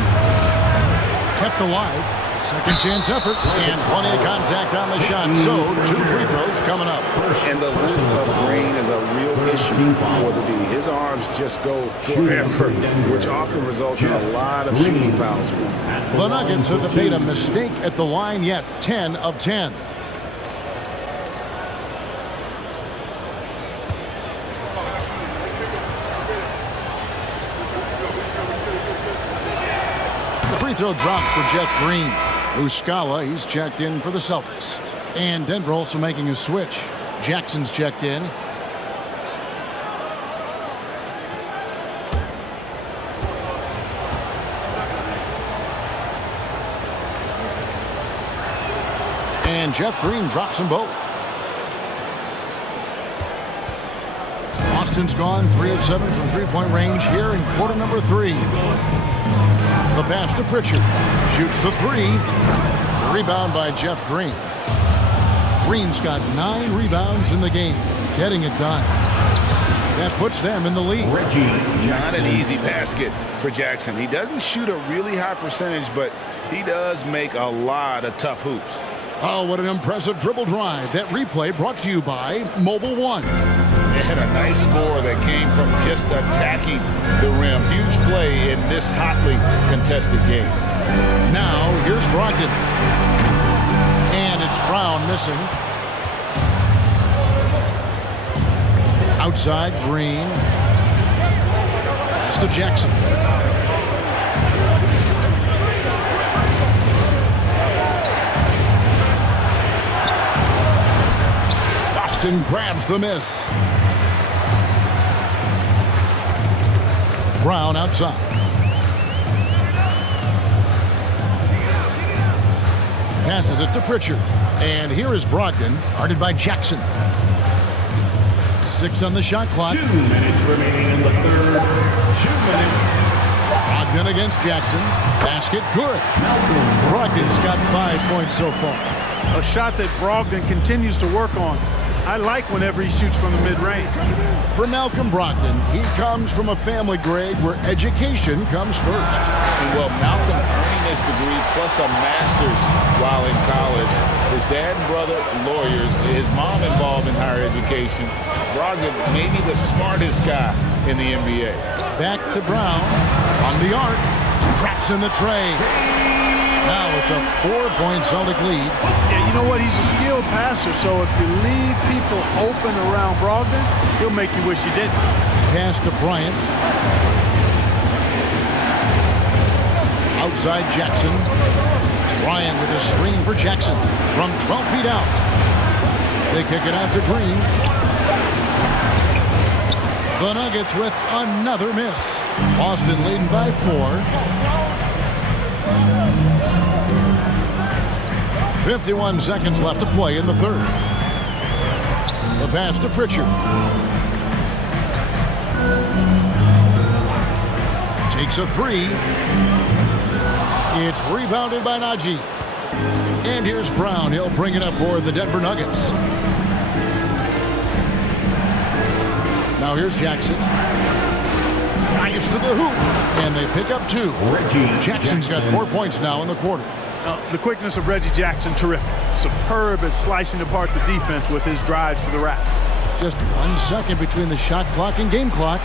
Kept alive. Second chance effort. And plenty of contact on the shot. So 2 free throws coming up. And the loop of Green is a real issue for the D. His arms just go forever, which often results in a lot of shooting fouls for him. The Nuggets haven't made a mistake at the line yet. 10 of 10. The free throw drops for Jeff Green. Muscala, he's checked in for the Celtics. And Denver also making a switch. Jackson's checked in. And Jeff Green drops them both. Austin's gone 3 of 7 from three-point range here in quarter number 3. The pass to Pritchard. Shoots the 3. Rebound by Jeff Green. Green's got 9 rebounds in the game. Getting it done. That puts them in the lead. Not an easy basket for Jackson. He doesn't shoot a really high percentage, but he does make a lot of tough hoops. Oh, what an impressive dribble drive. That replay brought to you by Mobile One. And a nice score that came from just attacking the rim. Huge play in this hotly contested game. Now, here's Brogdon. And it's Brown missing. Outside, Green. Pass to Jackson. Austin grabs the miss. Brown outside. Passes it to Pritchard. And here is Brogdon, guarded by Jackson. 6 on the shot clock. 2 minutes remaining in the third. 2 minutes. Brogdon against Jackson. Basket good. Brogdon's got 5 points so far. A shot that Brogdon continues to work on. I like whenever he shoots from the mid-range. For Malcolm Brogdon, he comes from a family grade where education comes first. Well, Malcolm earning his degree plus a master's while in college. His dad and brother, lawyers. His mom involved in higher education. Brogdon, maybe the smartest guy in the NBA. Back to Brown on the arc. Traps in the tray. Now it's a 4-point Celtic lead. Yeah, you know what? He's a skilled passer, so if you leave people open around Brogdon, he'll make you wish you didn't. Pass to Bryant. Outside Jackson. Bryant with a screen for Jackson from 12 feet out. They kick it out to Green. The Nuggets with another miss. Boston leading by 4. 51 seconds left to play in the third. The pass to Pritchard. Takes a 3. It's rebounded by Najee. And here's Brown. He'll bring it up for the Denver Nuggets. Now here's Jackson. Drives to the hoop. And they pick up 2. Jackson's got 4 points now in the quarter. The quickness of Reggie Jackson, terrific. Superb at slicing apart the defense with his drives to the rack. Just 1 second between the shot clock and game clock.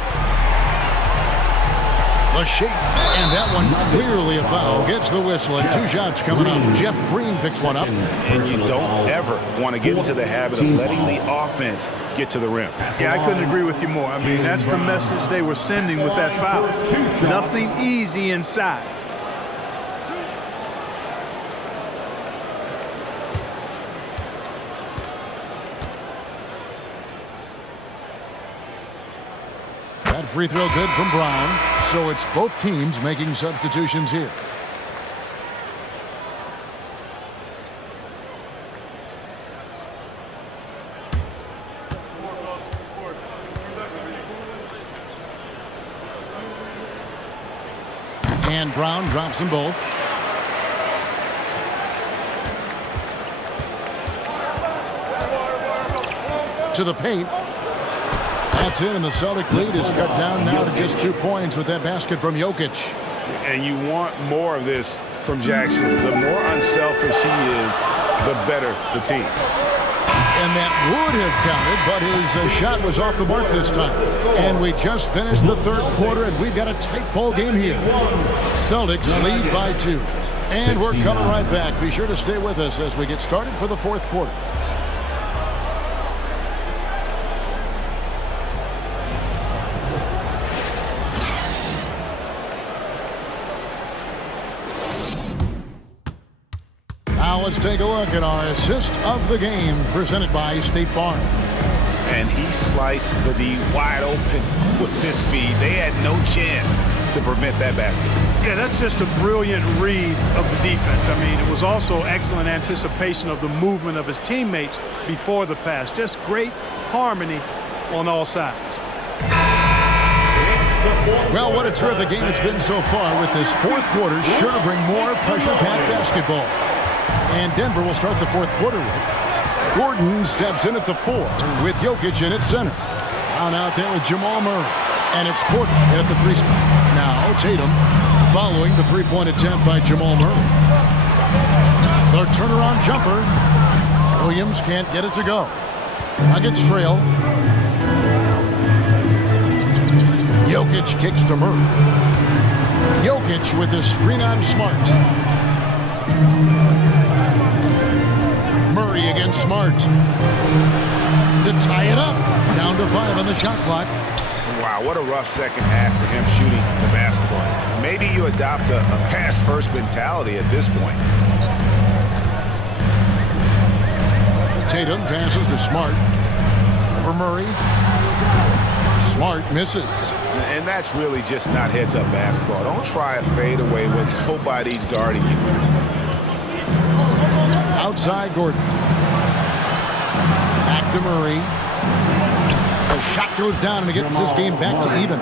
The shake, and that one clearly a foul. Gets the whistle, and 2 shots coming up. Jeff Green picks one up. And you don't ever want to get into the habit of letting the offense get to the rim. Yeah, I couldn't agree with you more. I mean, that's the message they were sending with that foul. Nothing easy inside. That free throw good from Brown. So it's both teams making substitutions here. And Brown drops them both. To the paint. That's it, and the Celtic lead is cut down now to just 2 points with that basket from Jokic. And you want more of this from Jackson. The more unselfish he is, the better the team. And that would have counted, but his shot was off the mark this time. And we just finished the third quarter, and we've got a tight ball game here. Celtics lead by 2. And we're coming right back. Be sure to stay with us as we get started for the fourth quarter. Now let's take a look at our assist of the game presented by State Farm. And he sliced the D wide open with this speed. They had no chance to prevent that basket. Yeah, that's just a brilliant read of the defense. I mean, it was also excellent anticipation of the movement of his teammates before the pass. Just great harmony on all sides. Well, what a terrific game it's been so far, with this fourth quarter sure to bring more pressure-packed basketball. And Denver will start the fourth quarter with Gordon steps in at the 4 with Jokic in at center. Down out there with Jamal Murray. And it's Porter at the 3 spot. Now Tatum following the three-point attempt by Jamal Murray. The turnaround jumper. Williams can't get it to go. Nuggets trail. Jokic kicks to Murray. Jokic with his screen on Smart. Murray against Smart. To tie it up. Down to 5 on the shot clock. Wow, what a rough second half for him shooting the basketball. Maybe you adopt a pass-first mentality at this point. Tatum passes to Smart. For Murray. Smart misses. And that's really just not heads-up basketball. Don't try a fadeaway when nobody's guarding you. Outside Gordon. Back to Murray. The shot goes down and it gets this game back to even.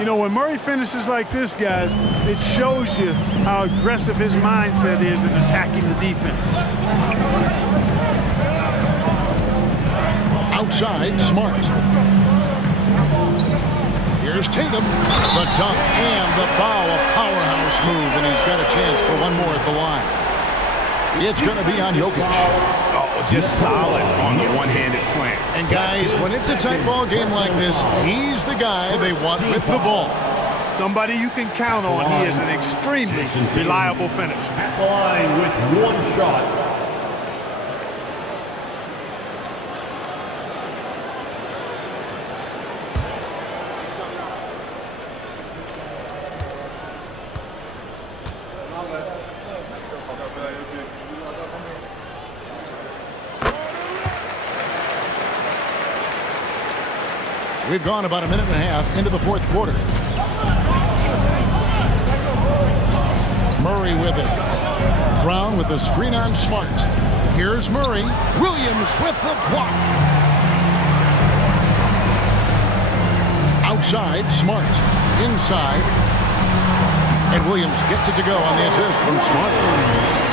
You know, when Murray finishes like this, guys, it shows you how aggressive his mindset is in attacking the defense. Outside, Smart. Here's Tatum. The dunk and the foul. A powerhouse move, and he's got a chance for one more at the line. It's going to be on Jokic. Oh, just solid on the one-handed slam. And guys, when it's a tight ball game like this, he's the guy they want with the ball. Somebody you can count on. He is an extremely reliable finisher. At the line with one shot. We've gone about a minute and a half into the fourth quarter. Murray with it. Brown with the screen on Smart. Here's Murray. Williams with the block. Outside, Smart. Inside. And Williams gets it to go on the assist from Smart.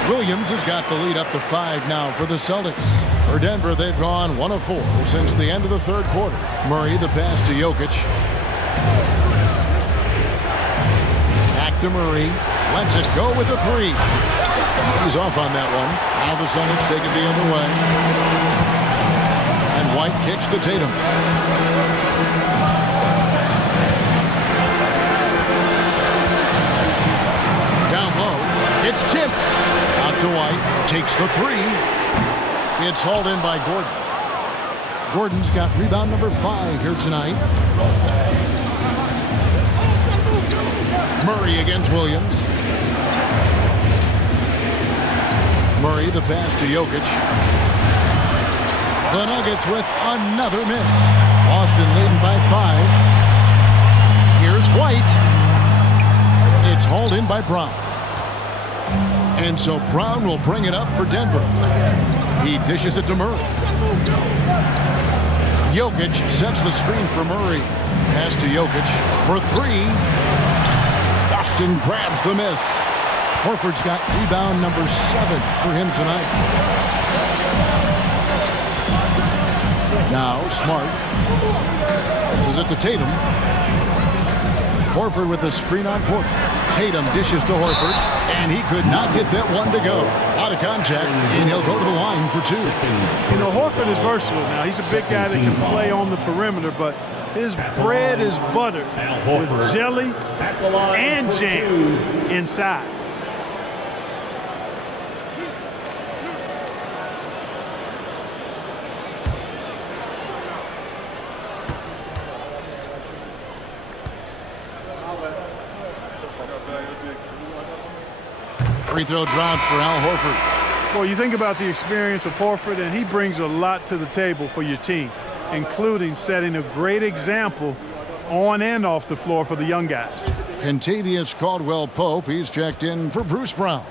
Williams has got the lead up to 5 now for the Celtics. For Denver, they've gone 1 of 4 since the end of the third quarter. Murray, the pass to Jokic. Back to Murray. Lets it go with the 3. He's off on that one. Now the Celtics take it the other way. And White kicks to Tatum. Down low. It's tipped. Out to White. Takes the 3. It's hauled in by Gordon. Gordon's got rebound number 5 here tonight. Murray against Williams. Murray, the pass to Jokic. The Nuggets with another miss. Boston leading by 5. White. It's hauled in by Brown. And so Brown will bring it up for Denver. He dishes it to Murray. Jokic sets the screen for Murray. Pass to Jokic for three. Boston grabs the miss. Horford's got rebound number 7 for him tonight. Now Smart. This is it to Tatum. Horford with the screen on Porter. Tatum dishes to Horford, and he could not get that one to go. A lot of contact, and he'll go to the line for 2. You know, Horford is versatile now. He's a big guy that can play on the perimeter, but his bread is buttered with jelly and jam inside. Free throw dropped for Al Horford. Well, you think about the experience of Horford, and he brings a lot to the table for your team, including setting a great example on and off the floor for the young guys. Kentavious Caldwell-Pope, he's checked in for Bruce Brown.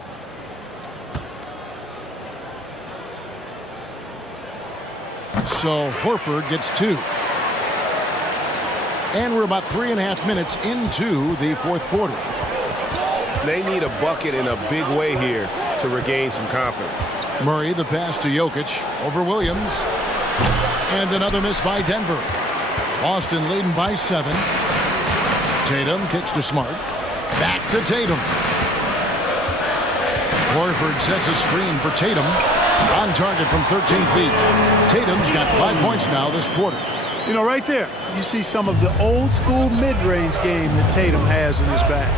So Horford gets 2. And we're about 3.5 minutes into the fourth quarter. They need a bucket in a big way here to regain some confidence. Murray, the pass to Jokic over Williams. And another miss by Denver. Boston leading by 7. Tatum kicks to Smart. Back to Tatum. Horford sets a screen for Tatum. On target from 13 feet. Tatum's got 5 points now this quarter. You know, right there, you see some of the old school mid-range game that Tatum has in his bag.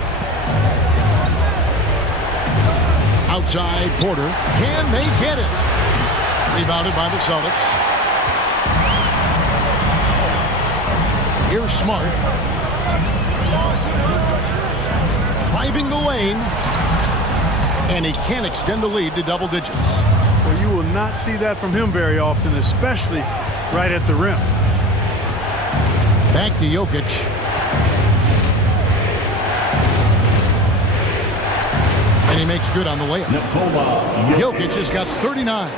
Outside Porter. Can they get it? Rebounded by the Celtics. Here's Smart. Driving the lane. And he can't extend the lead to double digits. Well, you will not see that from him very often, especially right at the rim. Back to Jokic. And he makes good on the layup. Jokic has got 39.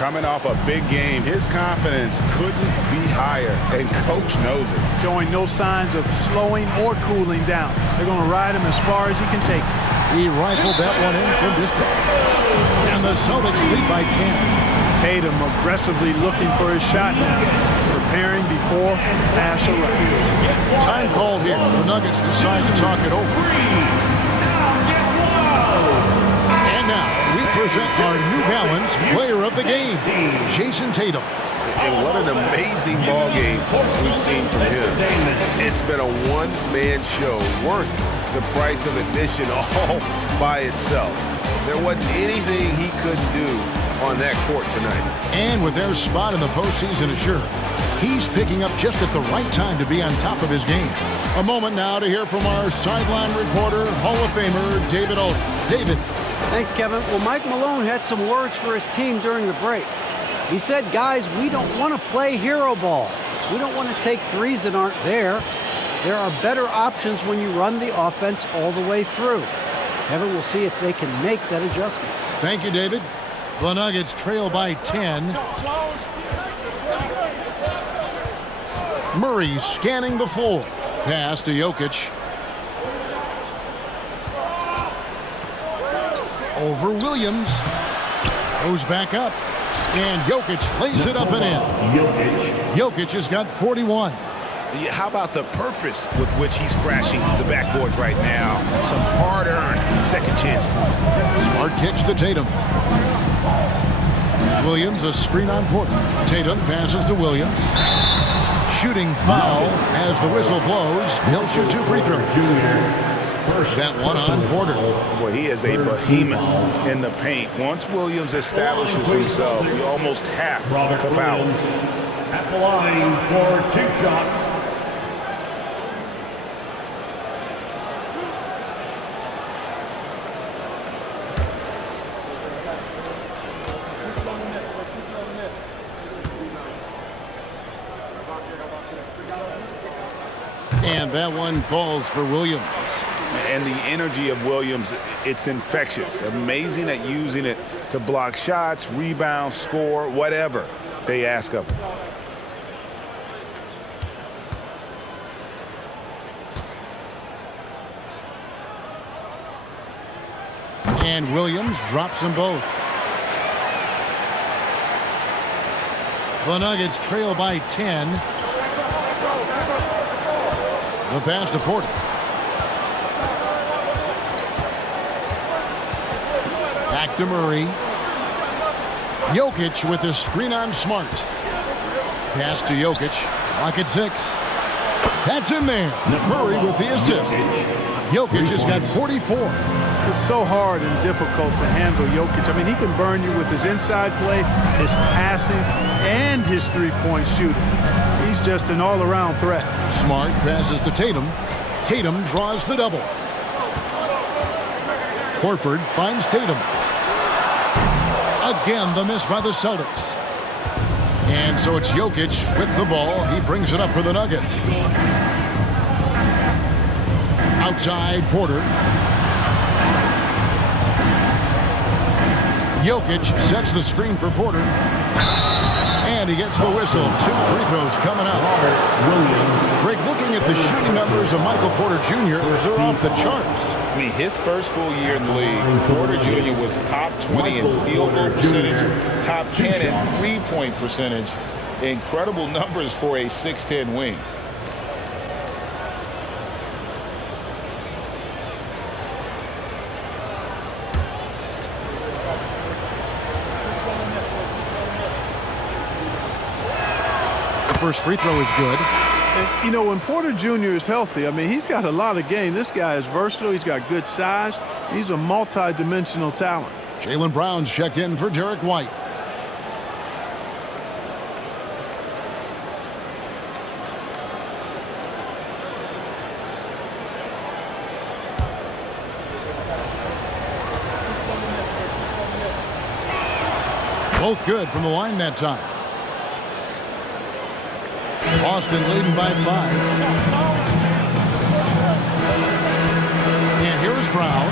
Coming off a big game, his confidence couldn't be higher, and coach knows it. Showing no signs of slowing or cooling down. They're going to ride him as far as he can take it. He rifled that one in from distance. And the Celtics lead by 10. Tatum aggressively looking for his shot now. Preparing before pass arrives. Time called here. The Nuggets decide to talk it over. And now we present our New Balance player of the game, Jason Tatum. And what an amazing ball game we've seen from him. It's been a one-man show worth the price of admission all by itself. There wasn't anything he couldn't do on that court tonight. And with their spot in the postseason assured, he's picking up just at the right time to be on top of his game. A moment now to hear from our sideline reporter, Hall of Famer David Oak. David. Thanks, Kevin. Well, Mike Malone had some words for his team during the break. He said, guys, we don't want to play hero ball. We don't want to take threes that aren't there. There are better options when you run the offense all the way through. Kevin, we'll see if they can make that adjustment. Thank you, David. The Nuggets trail by 10. Murray scanning the floor. Pass to Jokic. Over Williams. Goes back up. And Jokic lays it up and in. Jokic has got 41. How about the purpose with which he's crashing the backboards right now? Some hard-earned second chance points. Smart kicks to Tatum. Williams, a screen on Porter. Tatum passes to Williams. Shooting foul as the whistle blows. He'll shoot 2 free throws. That one on Porter. Boy, he is a behemoth in the paint. Once Williams establishes himself, you almost have to foul him. At the line for 2 shots. And that one falls for Williams. And the energy of Williams, it's infectious. Amazing at using it to block shots, rebound, score, whatever they ask of him. And Williams drops them both. The Nuggets trail by 10. The pass to Porter. Back to Murray. Jokic with the screen on Smart. Pass to Jokic. Clock at 6. That's in there. Murray with the assist. Jokic has got 44. It's so hard and difficult to handle Jokic. I mean, he can burn you with his inside play, his passing, and his three-point shooting. He's just an all-around threat. Smart passes to Tatum. Tatum draws the double. Horford finds Tatum. Again, the miss by the Celtics. And so it's Jokic with the ball. He brings it up for the Nuggets. Outside, Porter. Jokic sets the screen for Porter. And he gets the whistle. 2 free throws coming up. Greg, looking at the shooting numbers of Michael Porter Jr., they're off the charts. I mean, his first full year in the league, Porter Jr. was top 20 in field goal percentage, top 10 in three-point percentage. Incredible numbers for a 6'10" wing. First free throw is good. And, you know, when Porter Jr. is healthy, I mean, he's got a lot of game. This guy is versatile. He's got good size. He's a multi-dimensional talent. Jaylen Brown's checked in for Derek White. Both good from the line that time. Boston leading by 5. And here's Brown.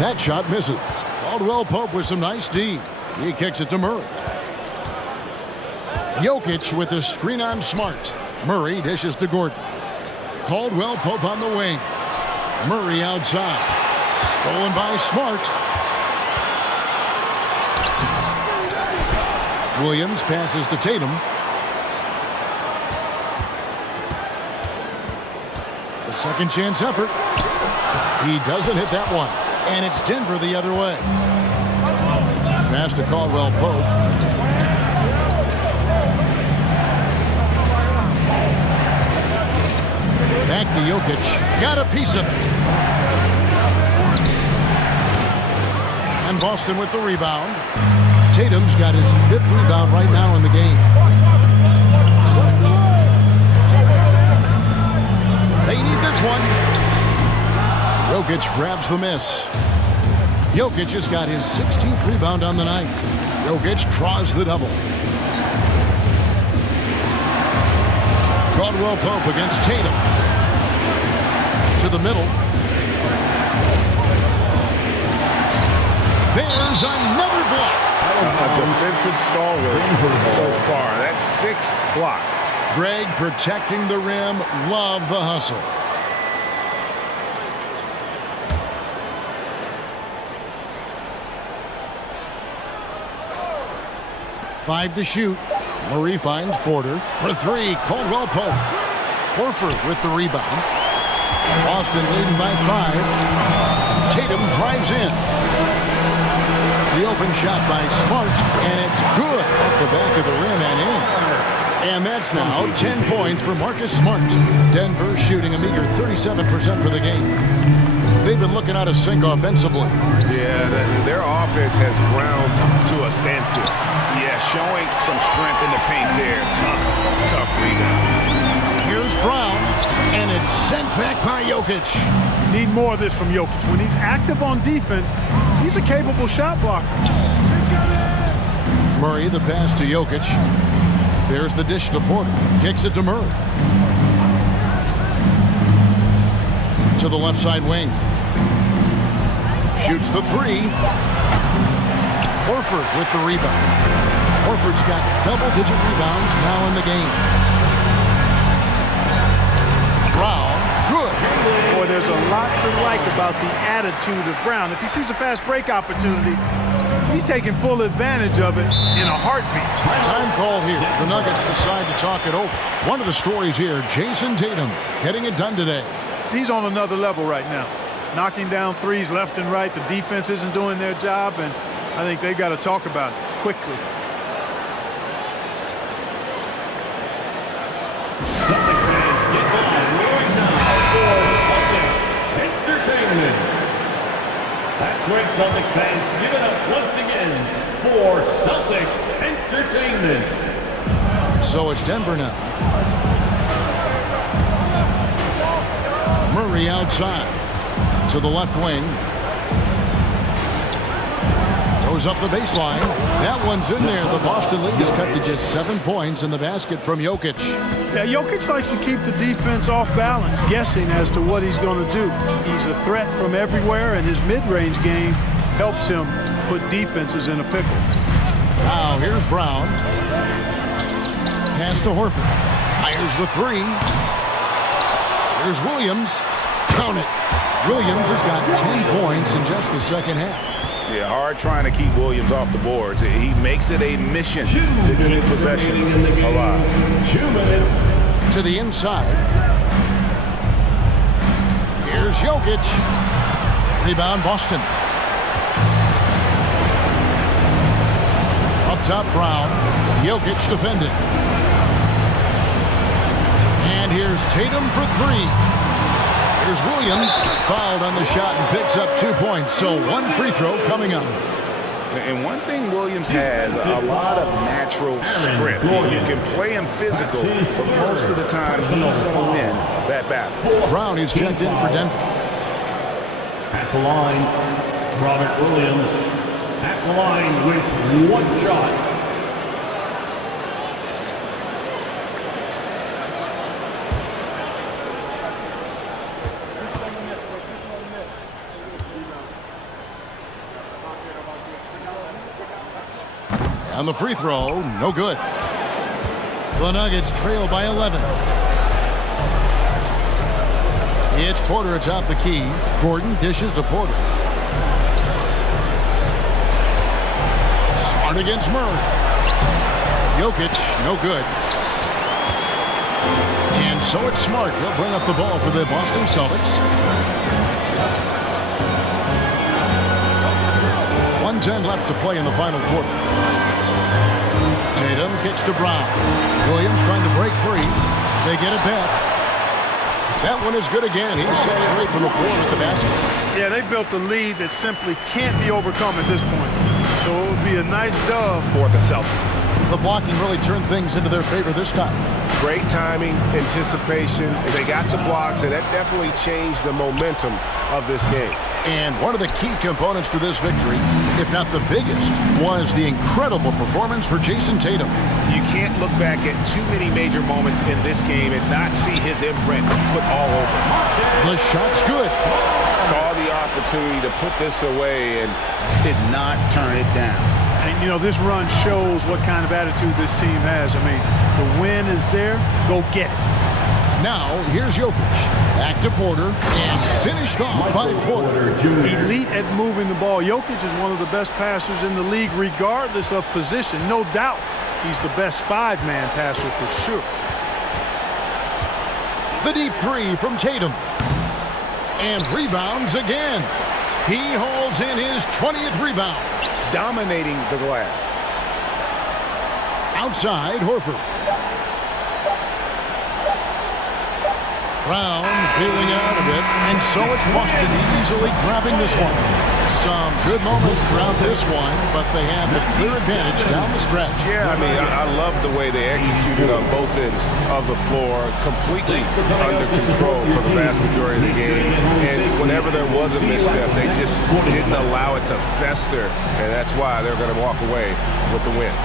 That shot misses. Caldwell Pope with some nice D. He kicks it to Murray. Jokic with the screen on Smart. Murray dishes to Gordon. Caldwell Pope on the wing. Murray outside. Stolen by Smart. Williams passes to Tatum. The second chance effort. He doesn't hit that one. And it's Denver the other way. Pass to Caldwell Pope. Back to Jokic. Got a piece of it. And Boston with the rebound. Tatum's got his 5th rebound right now in the game. They need this one. Jokic grabs the miss. Jokic has got his 16th rebound on the night. Jokic draws the double. Caldwell Pope against Tatum. To the middle. There's another block. A defensive stalwart so far. That's 6 blocks. Greg protecting the rim. Love the hustle. Five to shoot. Murray finds Porter for 3. Caldwell Pope. Horford with the rebound. Boston leading by 5. Tatum drives in. The open shot by Smart, and it's good off the back of the rim and in. And that's now 10 points for Marcus Smart. Denver shooting a meager 37% for the game. They've been looking out of sync offensively. Yeah, their offense has ground to a standstill. Yeah, showing some strength in the paint there. Tough rebound. Brown, and it's sent back by Jokic. Need more of this from Jokic. When he's active on defense, he's a capable shot blocker. Murray, the pass to Jokic. There's the dish to Porter. Kicks it to Murray. To the left side wing. Shoots the three. Horford with the rebound. Horford's got double-digit rebounds now in the game. Brown, good. Boy, there's a lot to like about the attitude of Brown. If he sees a fast break opportunity, he's taking full advantage of it in a heartbeat. Time called here. The Nuggets decide to talk it over. One of the stories here, Jason Tatum getting it done today. He's on another level right now. Knocking down threes left and right. The defense isn't doing their job, and I think they've got to talk about it quickly. Celtics fans get live right now for Celtics Entertainment. That's right, Celtics fans, give it up once again for Celtics Entertainment. So it's Denver now. Murray outside to the left wing. Goes up the baseline. That one's in there. The Boston lead is cut to just 7 points in the basket from Jokic. Yeah, Jokic likes to keep the defense off balance, guessing as to what he's going to do. He's a threat from everywhere, and his mid-range game helps him put defenses in a pickle. Now here's Brown. Pass to Horford. Fires the three. Here's Williams. Count it. Williams has got 10 points in just the second half. Yeah, hard trying to keep Williams off the boards. He makes it a mission to keep possessions alive. 2 minutes. To the inside. Here's Jokic. Rebound Boston. Up top Brown. Jokic defended. And here's Tatum for three. Here's Williams, fouled on the shot and picks up 2 points. So one free throw coming up. And one thing Williams has, a lot of natural strength. You can play him physical, but most of the time he's going to win that battle. Brown is checked in for Denver. At the line, Robert Williams. At the line with one shot. On the free throw, no good. The Nuggets trail by 11. It's Porter atop the key. Gordon dishes to Porter. Smart against Murray. Jokic, no good. And so it's Smart. He'll bring up the ball for the Boston Celtics. 1:10 left to play in the final quarter. Tatum kicks to Brown. Williams trying to break free. They get it back. That one is good again. He's 6 straight from the floor with the basket. Yeah, they built a lead that simply can't be overcome at this point. So it would be a nice dub for the Celtics. The blocking really turned things into their favor this time. Great timing, anticipation. They got the blocks, and that definitely changed the momentum of this game. And one of the key components to this victory, if not the biggest, was the incredible performance for Jason Tatum. You can't look back at too many major moments in this game and not see his imprint put all over it. The shot's good. Saw the opportunity to put this away and did not turn it down. And, you know, this run shows what kind of attitude this team has. I mean, the win is there. Go get it. Now, here's Jokic. Back to Porter, and finished off by Porter. Elite at moving the ball. Jokic is one of the best passers in the league, regardless of position. No doubt he's the best five-man passer for sure. The deep three from Tatum. And rebounds again. He hauls in his 20th rebound. Dominating the glass. Outside, Horford. Brown feeling out of it, and so it's Boston easily grabbing this one. Some good moments throughout this one, but they had the clear advantage down the stretch. Yeah, I mean, I love the way they executed on both ends of the floor, completely under control for the vast majority of the game. And whenever there was a misstep, they just didn't allow it to fester, and that's why they're going to walk away with the win.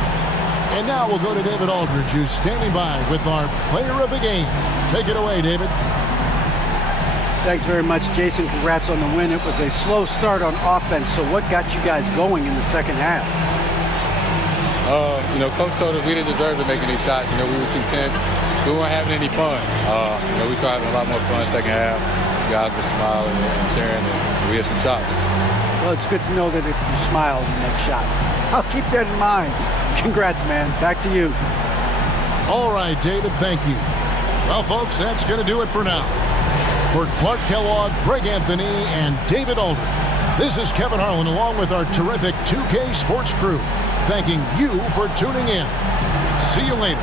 And now we'll go to David Aldridge, who's standing by with our player of the game. Take it away, David. Thanks very much, Jason. Congrats on the win. It was a slow start on offense, so what got you guys going in the second half? Coach told us we didn't deserve to make any shots. We were content. We weren't having any fun. We started having a lot more fun second half. Guys were smiling and cheering, and we had some shots. Well, it's good to know that if you smile, you make shots. I'll keep that in mind. Congrats, man. Back to you. All right, David, thank you. Well, folks, that's going to do it for now. For Clark Kellogg, Greg Anthony, and David Aldridge, this is Kevin Harlan along with our terrific 2K Sports crew, thanking you for tuning in. See you later.